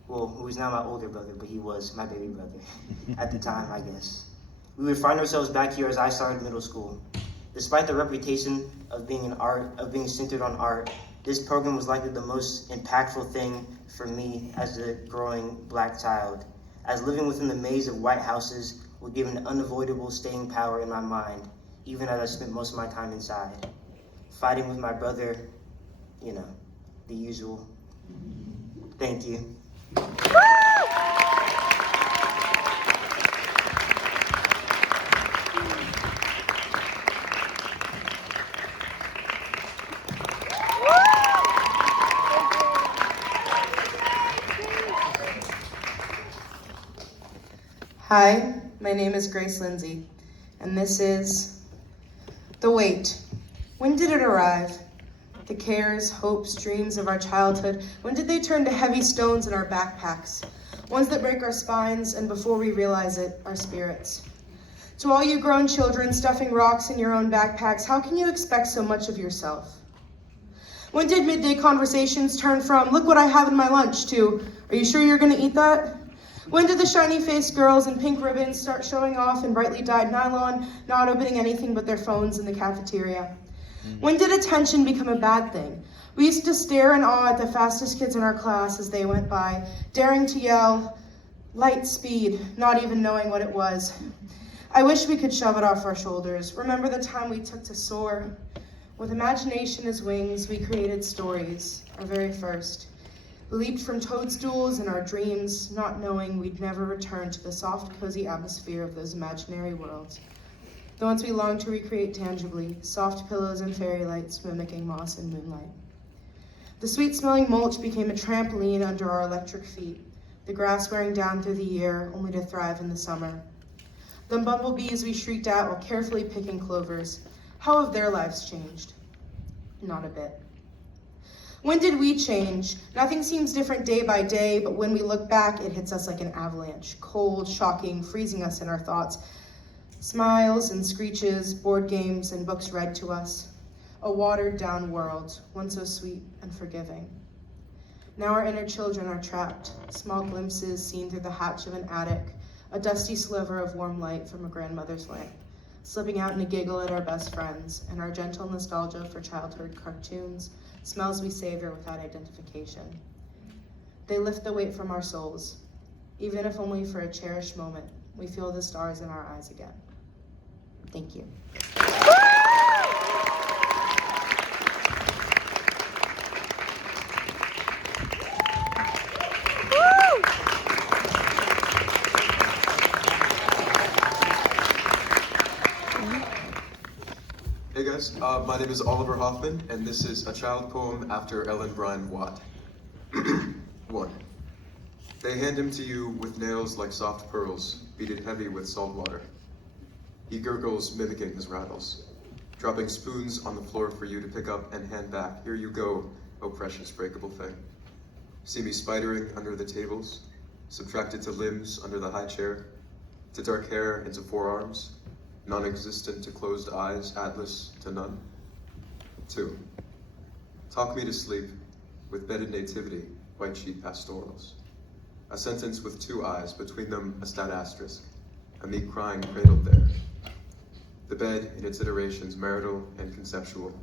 Well, who is now my older brother, but he was my baby brother at the time, I guess. We would find ourselves back here as I started middle school. Despite the reputation of being centered on art, this program was likely the most impactful thing for me as a growing Black child, as living within the maze of white houses would give an unavoidable staying power in my mind, even as I spent most of my time inside. Fighting with my brother, the usual. Thank you. Hi, my name is Grace Lindsay, and this is The Wait. When did it arrive? The cares, hopes, dreams of our childhood, when did they turn to heavy stones in our backpacks? Ones that break our spines, and before we realize it, our spirits. To all you grown children stuffing rocks in your own backpacks, how can you expect so much of yourself? When did midday conversations turn from, look what I have in my lunch, to, are you sure you're gonna eat that? When did the shiny-faced girls in pink ribbons start showing off in brightly dyed nylon, not opening anything but their phones in the cafeteria? When did attention become a bad thing? We used to stare in awe at the fastest kids in our class as they went by, daring to yell, light speed, not even knowing what it was. I wish we could shove it off our shoulders. Remember the time we took to soar? With imagination as wings, we created stories, our very first. We leaped from toadstools in our dreams, not knowing we'd never return to the soft, cozy atmosphere of those imaginary worlds. The ones we longed to recreate tangibly, soft pillows and fairy lights mimicking moss and moonlight. The sweet-smelling mulch became a trampoline under our electric feet, the grass wearing down through the year, only to thrive in the summer. The bumblebees we shrieked at while carefully picking clovers. How have their lives changed? Not a bit. When did we change? Nothing seems different day by day, but when we look back, it hits us like an avalanche, cold, shocking, freezing us in our thoughts. Smiles and screeches, board games and books read to us. A watered down world, once so sweet and forgiving. Now our inner children are trapped, small glimpses seen through the hatch of an attic, a dusty sliver of warm light from a grandmother's lamp, slipping out in a giggle at our best friends, and our gentle nostalgia for childhood cartoons, smells we savor without identification. They lift the weight from our souls. Even if only for a cherished moment, we feel the stars in our eyes again. Thank you. My name is Oliver Hoffman, and this is a child poem after Ellen Bryant Watt. 1. They hand him to you with nails like soft pearls, beaded heavy with salt water. He gurgles, mimicking his rattles, dropping spoons on the floor for you to pick up and hand back. Here you go, oh precious breakable thing. See me spidering under the tables, subtracted to limbs under the high chair, to dark hair into forearms, non-existent to closed eyes, atlas to none. 2. Talk me to sleep with bedded nativity, white sheet pastorals. A sentence with 2 eyes, between them a stat asterisk, a meek crying cradled there. The bed in its iterations, marital and conceptual.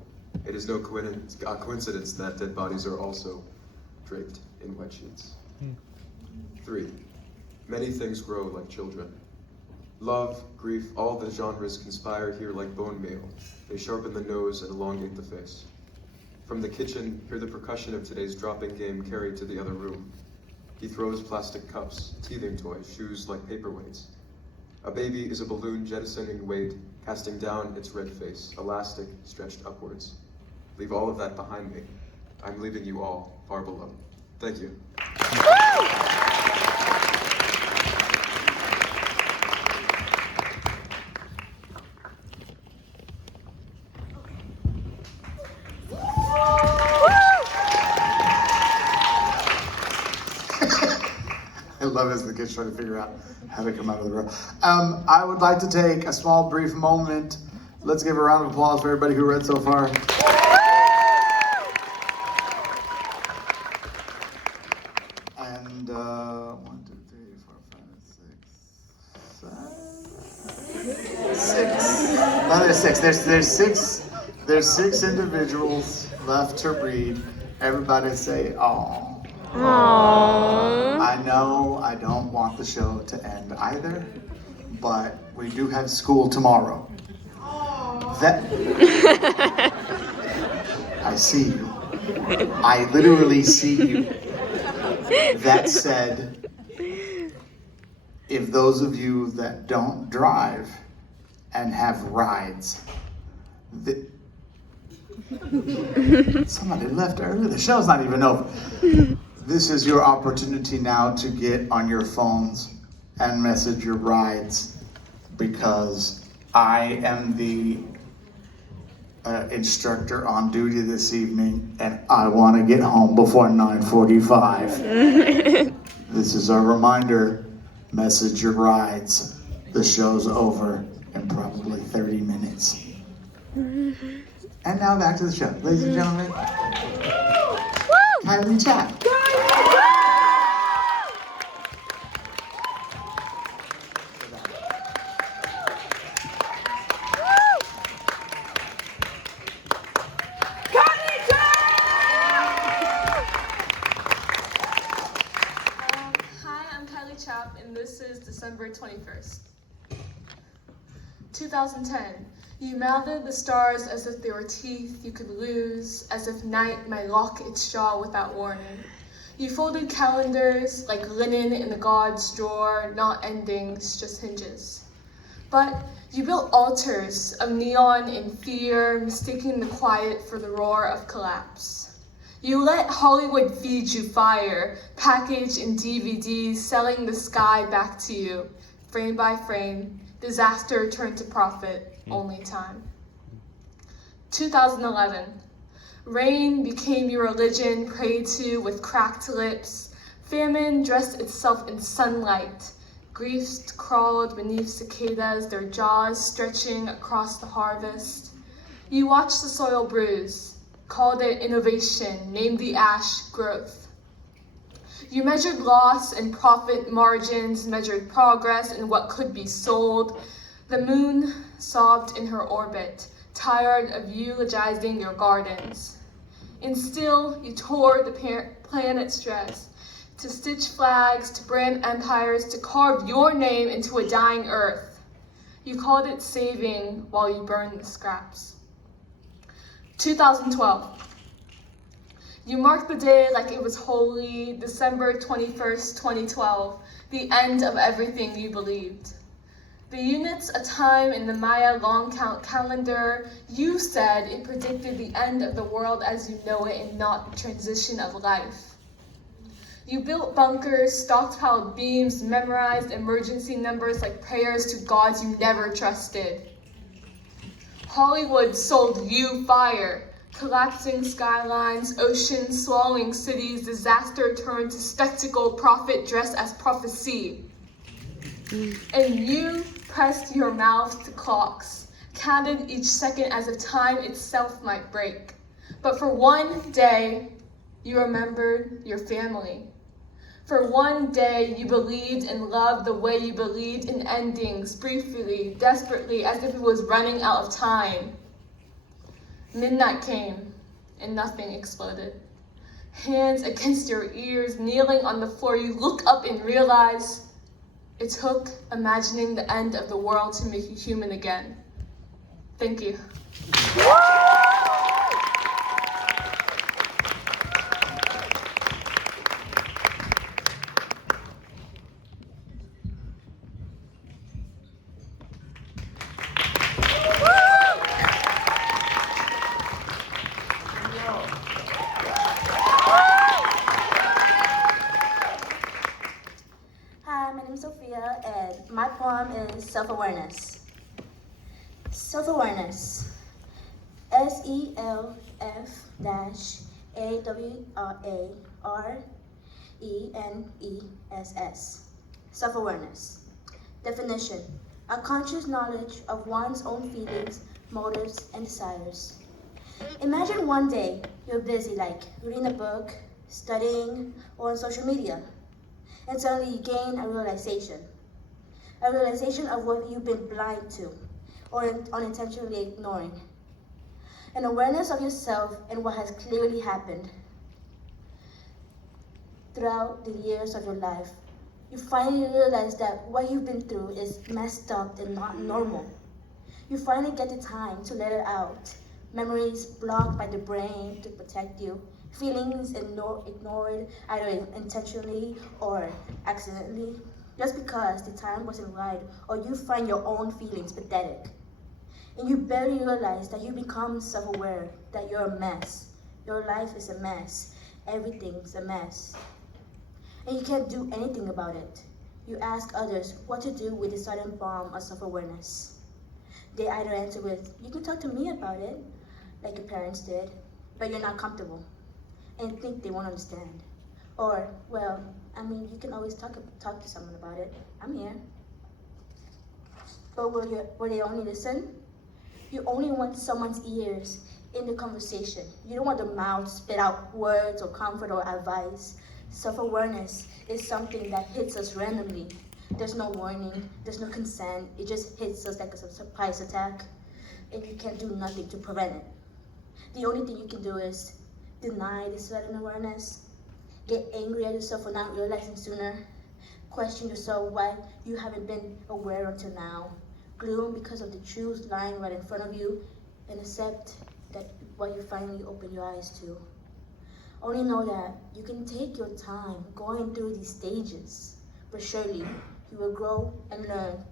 It is no coincidence that dead bodies are also draped in white sheets. 3. Many things grow like children. Love, grief, all the genres conspire here like bone meal. They sharpen the nose and elongate the face. From the kitchen, hear the percussion of today's dropping game carried to the other room. He throws plastic cups, teething toys, shoes like paperweights. A baby is a balloon jettisoning weight, casting down its red face, elastic stretched upwards. Leave all of that behind me. I'm leaving you all far below. Thank you. I love it as the kids try to figure out how to come out of the room. I would like to take a small, brief moment. Let's give a round of applause for everybody who read so far. And 1, 2, 3, 4, 5, 6, 7, 6. No, there's 6. There's 6 individuals left to read. Everybody say, "Aw." Aww. I know I don't want the show to end either, but we do have school tomorrow. I see you. I literally see you. That said, if those of you that don't drive and have rides, somebody left early. The show's not even over. This is your opportunity now to get on your phones and message your rides, because I am the instructor on duty this evening and I want to get home before 9:45. This is a reminder, message your rides. The show's over in probably 30 minutes. And now back to the show. Ladies and gentlemen, Kylie Chat. Hi, I'm Kylie Chap, and this is December 21st. 2010. You mounted the stars as if they were teeth you could lose, as if night might lock its jaw without warning. You folded calendars like linen in the god's drawer, not endings, just hinges. But you built altars of neon and fear, mistaking the quiet for the roar of collapse. You let Hollywood feed you fire, packaged in DVDs, selling the sky back to you, frame by frame. Disaster turned to profit, only time. 2011. Rain became your religion, prayed to with cracked lips. Famine dressed itself in sunlight. Grief crawled beneath cicadas, their jaws stretching across the harvest. You watched the soil bruise, called it innovation, named the ash growth. You measured loss and profit margins, measured progress and what could be sold. The moon sobbed in her orbit, tired of eulogizing your gardens. And still, you tore the planet's dress, to stitch flags, to brand empires, to carve your name into a dying earth. You called it saving while you burned the scraps. 2012. You marked the day like it was holy, December 21st, 2012, the end of everything you believed. The units of time in the Maya long count calendar, you said it predicted the end of the world as you know it and not the transition of life. You built bunkers, stockpiled beams, memorized emergency numbers like prayers to gods you never trusted. Hollywood sold you fire. Collapsing skylines, oceans, swallowing cities, disaster turned to spectacle, prophet dressed as prophecy. And you pressed your mouth to clocks, counted each second as if time itself might break. But for one day, you remembered your family. For one day, you believed in love the way you believed in endings, briefly, desperately, as if it was running out of time. Midnight came, and nothing exploded. Hands against your ears, kneeling on the floor, you look up and realize it took imagining the end of the world to make you human again. Thank you. Hi, my name is Sophia, and my poem is Self-Awareness. Self-awareness. SELF-AWARENESS. Self-awareness. Definition. A conscious knowledge of one's own feelings, motives, and desires. Imagine one day you're busy, like reading a book, studying, or on social media, and suddenly you gain a realization of what you've been blind to or unintentionally ignoring, an awareness of yourself and what has clearly happened throughout the years of your life. You finally realize that what you've been through is messed up and not normal. You finally get the time to let it out. Memories blocked by the brain to protect you. Feelings ignored either intentionally or accidentally, just because the time wasn't right or you find your own feelings pathetic. And you barely realize that you become self-aware, that you're a mess. Your life is a mess. Everything's a mess. And you can't do anything about it. You ask others what to do with the sudden bomb of self-awareness. They either answer with, "You can talk to me about it," like your parents did, but you're not comfortable and think they won't understand. Or, well, I mean, you can always talk to someone about it. I'm here. But will they only listen? You only want someone's ears in the conversation. You don't want the mouth to spit out words or comfort or advice. Self-awareness is something that hits us randomly. There's no warning, there's no consent. It just hits us like a surprise attack, and you can't do nothing to prevent it. The only thing you can do is deny this sudden awareness, get angry at yourself for not realizing sooner, question yourself why you haven't been aware until now, gloom because of the truth lying right in front of you, and accept that what you finally open your eyes to. Only know that you can take your time going through these stages, but surely you will grow and learn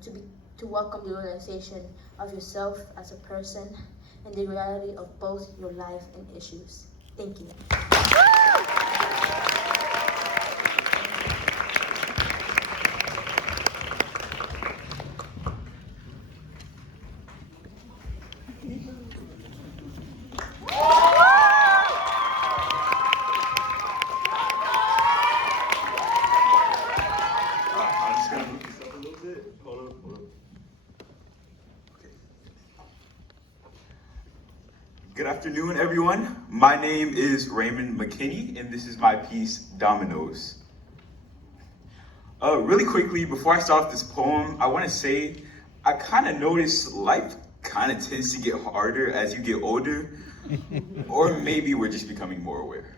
to welcome the realization of yourself as a person and the reality of both your life and issues. Thank you. I'm just gonna move this up a little bit. Hold up. Okay. Good afternoon, everyone. My name is Raymond McKinney, and this is my piece, Dominoes. Really quickly, before I start off this poem, I want to say I kind of notice life kind of tends to get harder as you get older, or maybe we're just becoming more aware.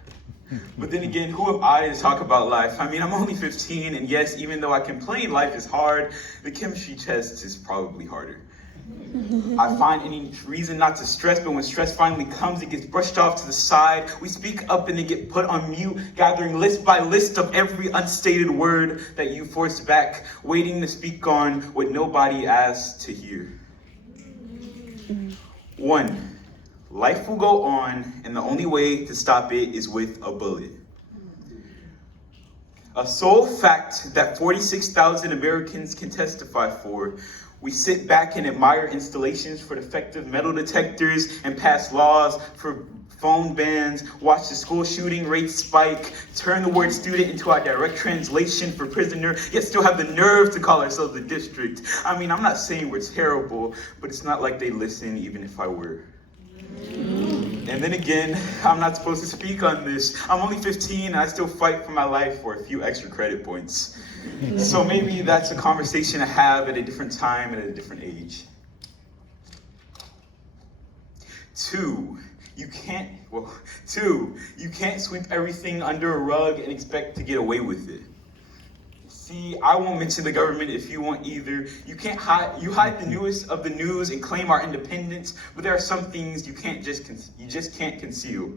But then again, who am I to talk about life? I mean, I'm only 15, and yes, even though I complain life is hard, the chemistry test is probably harder. I find any reason not to stress, but when stress finally comes, it gets brushed off to the side. We speak up and then get put on mute, gathering list by list of every unstated word that you forced back, waiting to speak on what nobody asked to hear. 1. Life will go on, and the only way to stop it is with a bullet. A sole fact that 46,000 Americans can testify for. We sit back and admire installations for defective metal detectors and pass laws for phone bans, watch the school shooting rates spike, turn the word student into our direct translation for prisoner, yet still have the nerve to call ourselves a district. I mean, I'm not saying we're terrible, but it's not like they listen even if I were. And then again, I'm not supposed to speak on this. I'm only 15 and I still fight for my life for a few extra credit points. So maybe that's a conversation to have at a different time and at a different age. 2, you can't sweep everything under a rug and expect to get away with it. See, I won't mention the government if you want either. You hide the newest of the news and claim our independence, but there are some things you just can't conceal.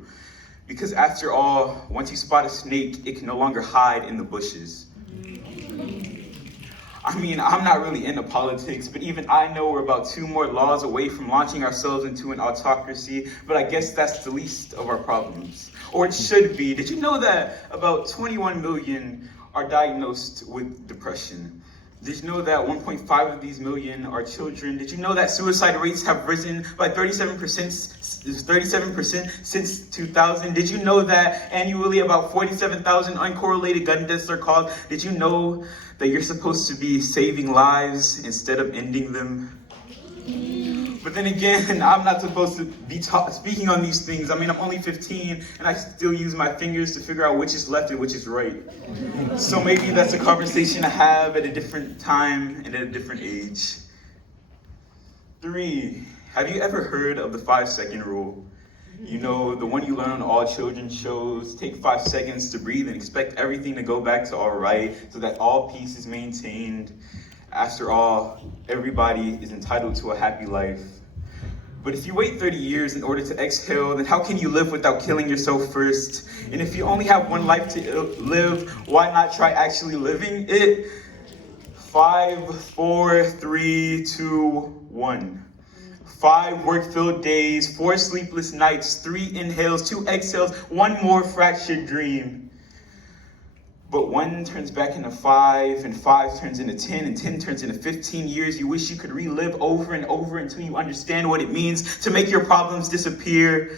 Because after all, once you spot a snake, it can no longer hide in the bushes. I mean, I'm not really into politics, but even I know we're about 2 more laws away from launching ourselves into an autocracy, but I guess that's the least of our problems. Or it should be. Did you know that about 21 million are diagnosed with depression? Did you know that 1.5 of these million are children? Did you know that suicide rates have risen by 37% since 2000? Did you know that annually about 47,000 uncorrelated gun deaths are caused? Did you know that you're supposed to be saving lives instead of ending them? But then again, I'm not supposed to be speaking on these things. I mean, I'm only 15, and I still use my fingers to figure out which is left and which is right. So maybe that's a conversation to have at a different time and at a different age. 3, have you ever heard of the 5-second rule? You know, the one you learn on all children's shows. Take 5 seconds to breathe and expect everything to go back to all right so that all peace is maintained. After all, everybody is entitled to a happy life. But if you wait 30 years in order to exhale, then how can you live without killing yourself first? And if you only have one life to live, why not try actually living it? 5, 4, 3, 2, 1. 5 work-filled days, 4 sleepless nights, 3 inhales, 2 exhales, 1 more fractured dream. But 1 turns back into 5, and 5 turns into 10, and 10 turns into 15 years you wish you could relive over and over until you understand what it means to make your problems disappear.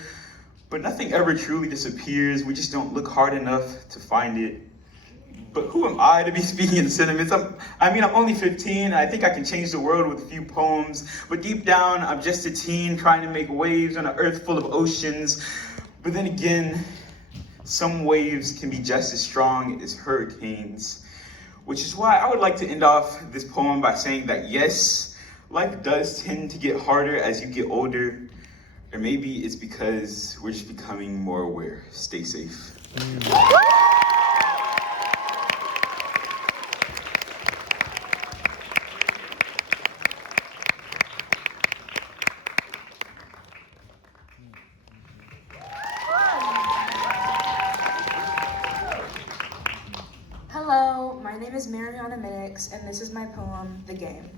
But nothing ever truly disappears. We just don't look hard enough to find it. But who am I to be speaking in sentiments? I'm only 15, and I think I can change the world with a few poems. But deep down, I'm just a teen trying to make waves on an earth full of oceans. But then again, some waves can be just as strong as hurricanes, which is why I would like to end off this poem by saying that yes, life does tend to get harder as you get older, or maybe it's because we're just becoming more aware. Stay safe. Hello, my name is Mariana Minix, and this is my poem, The Game.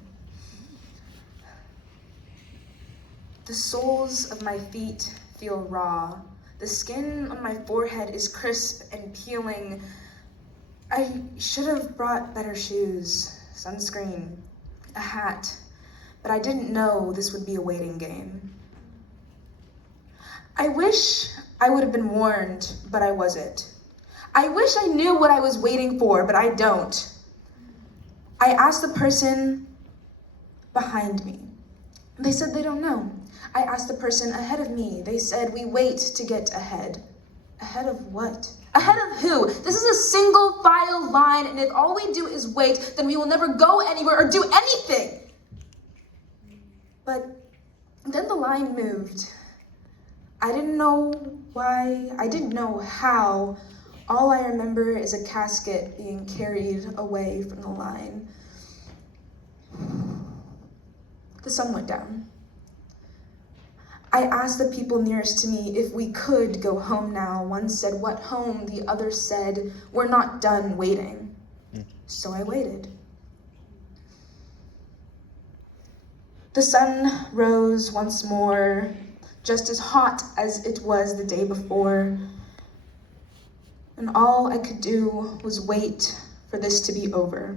The soles of my feet feel raw. The skin on my forehead is crisp and peeling. I should have brought better shoes, sunscreen, a hat, but I didn't know this would be a waiting game. I wish I would have been warned, but I wasn't. I wish I knew what I was waiting for, but I don't. I asked the person behind me. They said they don't know. I asked the person ahead of me. They said we wait to get ahead. Ahead of what? Ahead of who? This is a single file line, and if all we do is wait, then we will never go anywhere or do anything. But then the line moved. I didn't know why, I didn't know how. All I remember is a casket being carried away from the line. The sun went down. I asked the people nearest to me if we could go home now. One said, "What home?" The other said, "We're not done waiting." So I waited. The sun rose once more, just as hot as it was the day before, and all I could do was wait for this to be over.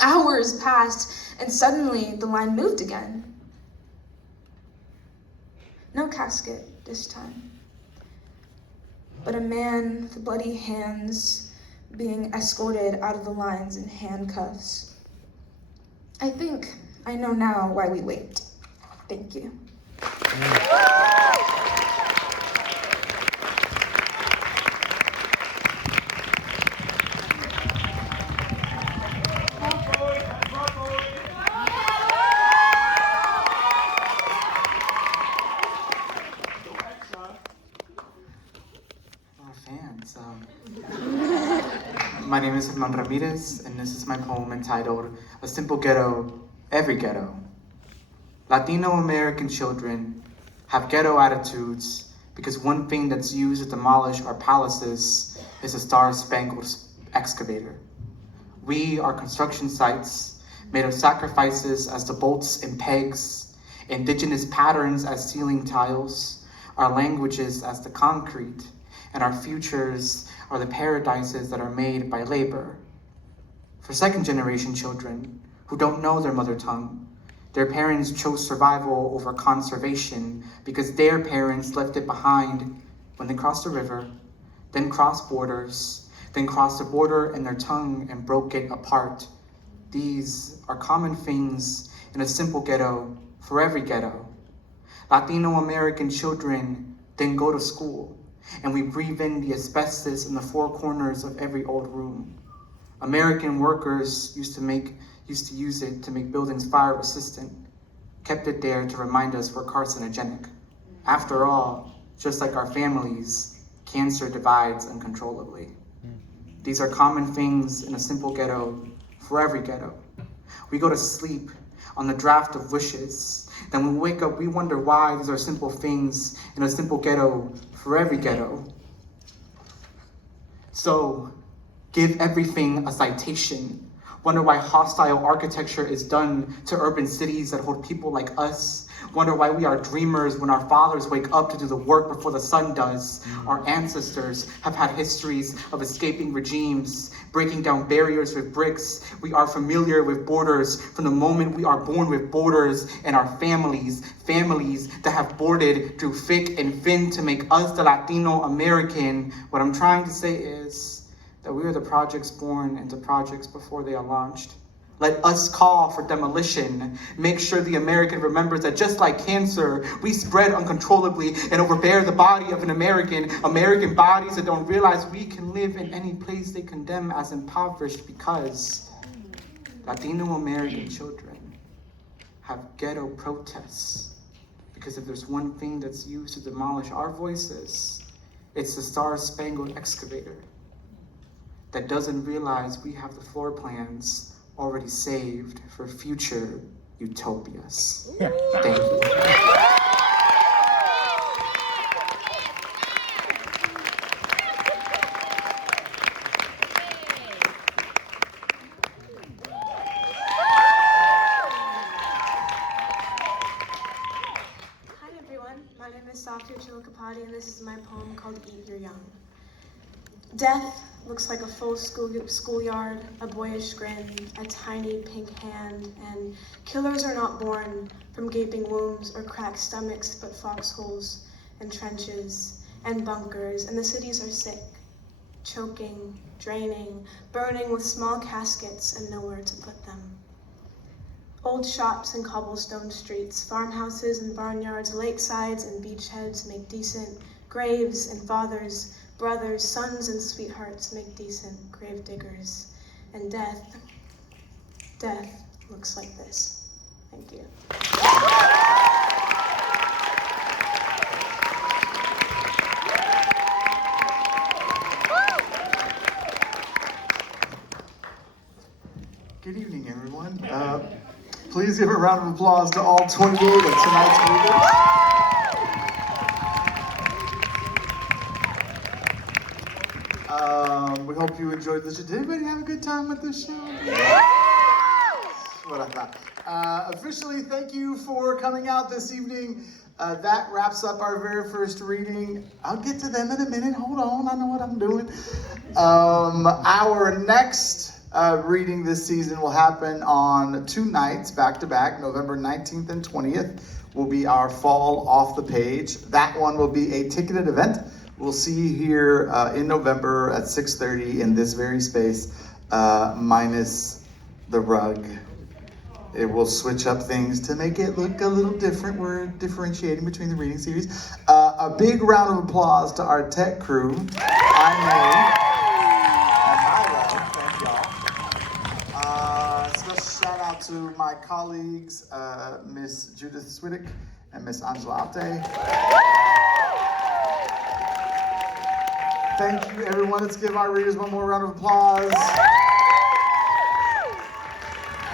Hours passed, and suddenly the line moved again. No casket this time, but a man with bloody hands being escorted out of the lines in handcuffs. I think I know now why we wait. Thank you. Fans. My name is Herman Ramirez, and this is my poem entitled "A Simple Ghetto, Every Ghetto." Latino American children have ghetto attitudes because one thing that's used to demolish our palaces is a star-spangled excavator. We are construction sites made of sacrifices as the bolts and pegs, indigenous patterns as ceiling tiles, our languages as the concrete, and our futures are the paradises that are made by labor. For second-generation children who don't know their mother tongue, their parents chose survival over conservation because their parents left it behind when they crossed the river, then crossed borders, then crossed the border in their tongue and broke it apart. These are common things in a simple ghetto for every ghetto. Latino American children then go to school, and we breathe in the asbestos in the four corners of every old room. American workers used to use it to make buildings fire resistant, kept it there to remind us we're carcinogenic. After all, just like our families, cancer divides uncontrollably. These are common things in a simple ghetto for every ghetto. We go to sleep on the draft of wishes. Then when we wake up, we wonder why these are simple things in a simple ghetto for every ghetto. So, give everything a citation. Wonder why hostile architecture is done to urban cities that hold people like us. Wonder why we are dreamers when our fathers wake up to do the work before the sun does. Our ancestors have had histories of escaping regimes, breaking down barriers with bricks. We are familiar with borders from the moment we are born with borders, and our families that have boarded through thick and thin to make us the Latino American. What I'm trying to say is that we are the projects born into projects before they are launched. Let us call for demolition. Make sure the American remembers that just like cancer, we spread uncontrollably and overbear the body of an American bodies that don't realize we can live in any place they condemn as impoverished because Latino American children have ghetto protests. Because if there's one thing that's used to demolish our voices, it's the star-spangled excavator that doesn't realize we have the floor plans already saved for future utopias. Thank you. Hi everyone, my name is Safia Chilakapati and this is my poem called Eat Your Young. Death looks like a full schoolyard, a boyish grin, a tiny pink hand, and killers are not born from gaping wombs or cracked stomachs, but foxholes and trenches and bunkers, and the cities are sick, choking, draining, burning with small caskets and nowhere to put them. Old shops and cobblestone streets, farmhouses and barnyards, lakesides and beachheads make decent graves, and fathers, brothers, sons, and sweethearts make decent grave diggers. And death looks like this. Thank you. Good evening, everyone. Please give a round of applause to all 28 of tonight's readers. We hope you enjoyed this. Did anybody have a good time with this show? That's what I thought. Officially, thank you for coming out this evening. That wraps up our very first reading. I'll get to them in a minute. Hold on, I know what I'm doing. Our next reading this season will happen on 2 nights back to back. November 19th and 20th will be our fall off the page. That one will be a ticketed event. We'll see you here in November at 6:30 in this very space, minus the rug. It will switch up things to make it look a little different. We're differentiating between the reading series. A big round of applause to our tech crew. Special shout out to my colleagues, Miss Judith Swiddick and Miss Angela Ate. Thank you, everyone. Let's give our readers one more round of applause.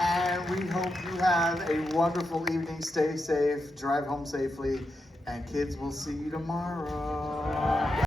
And we hope you have a wonderful evening. Stay safe, drive home safely, and kids, we'll see you tomorrow.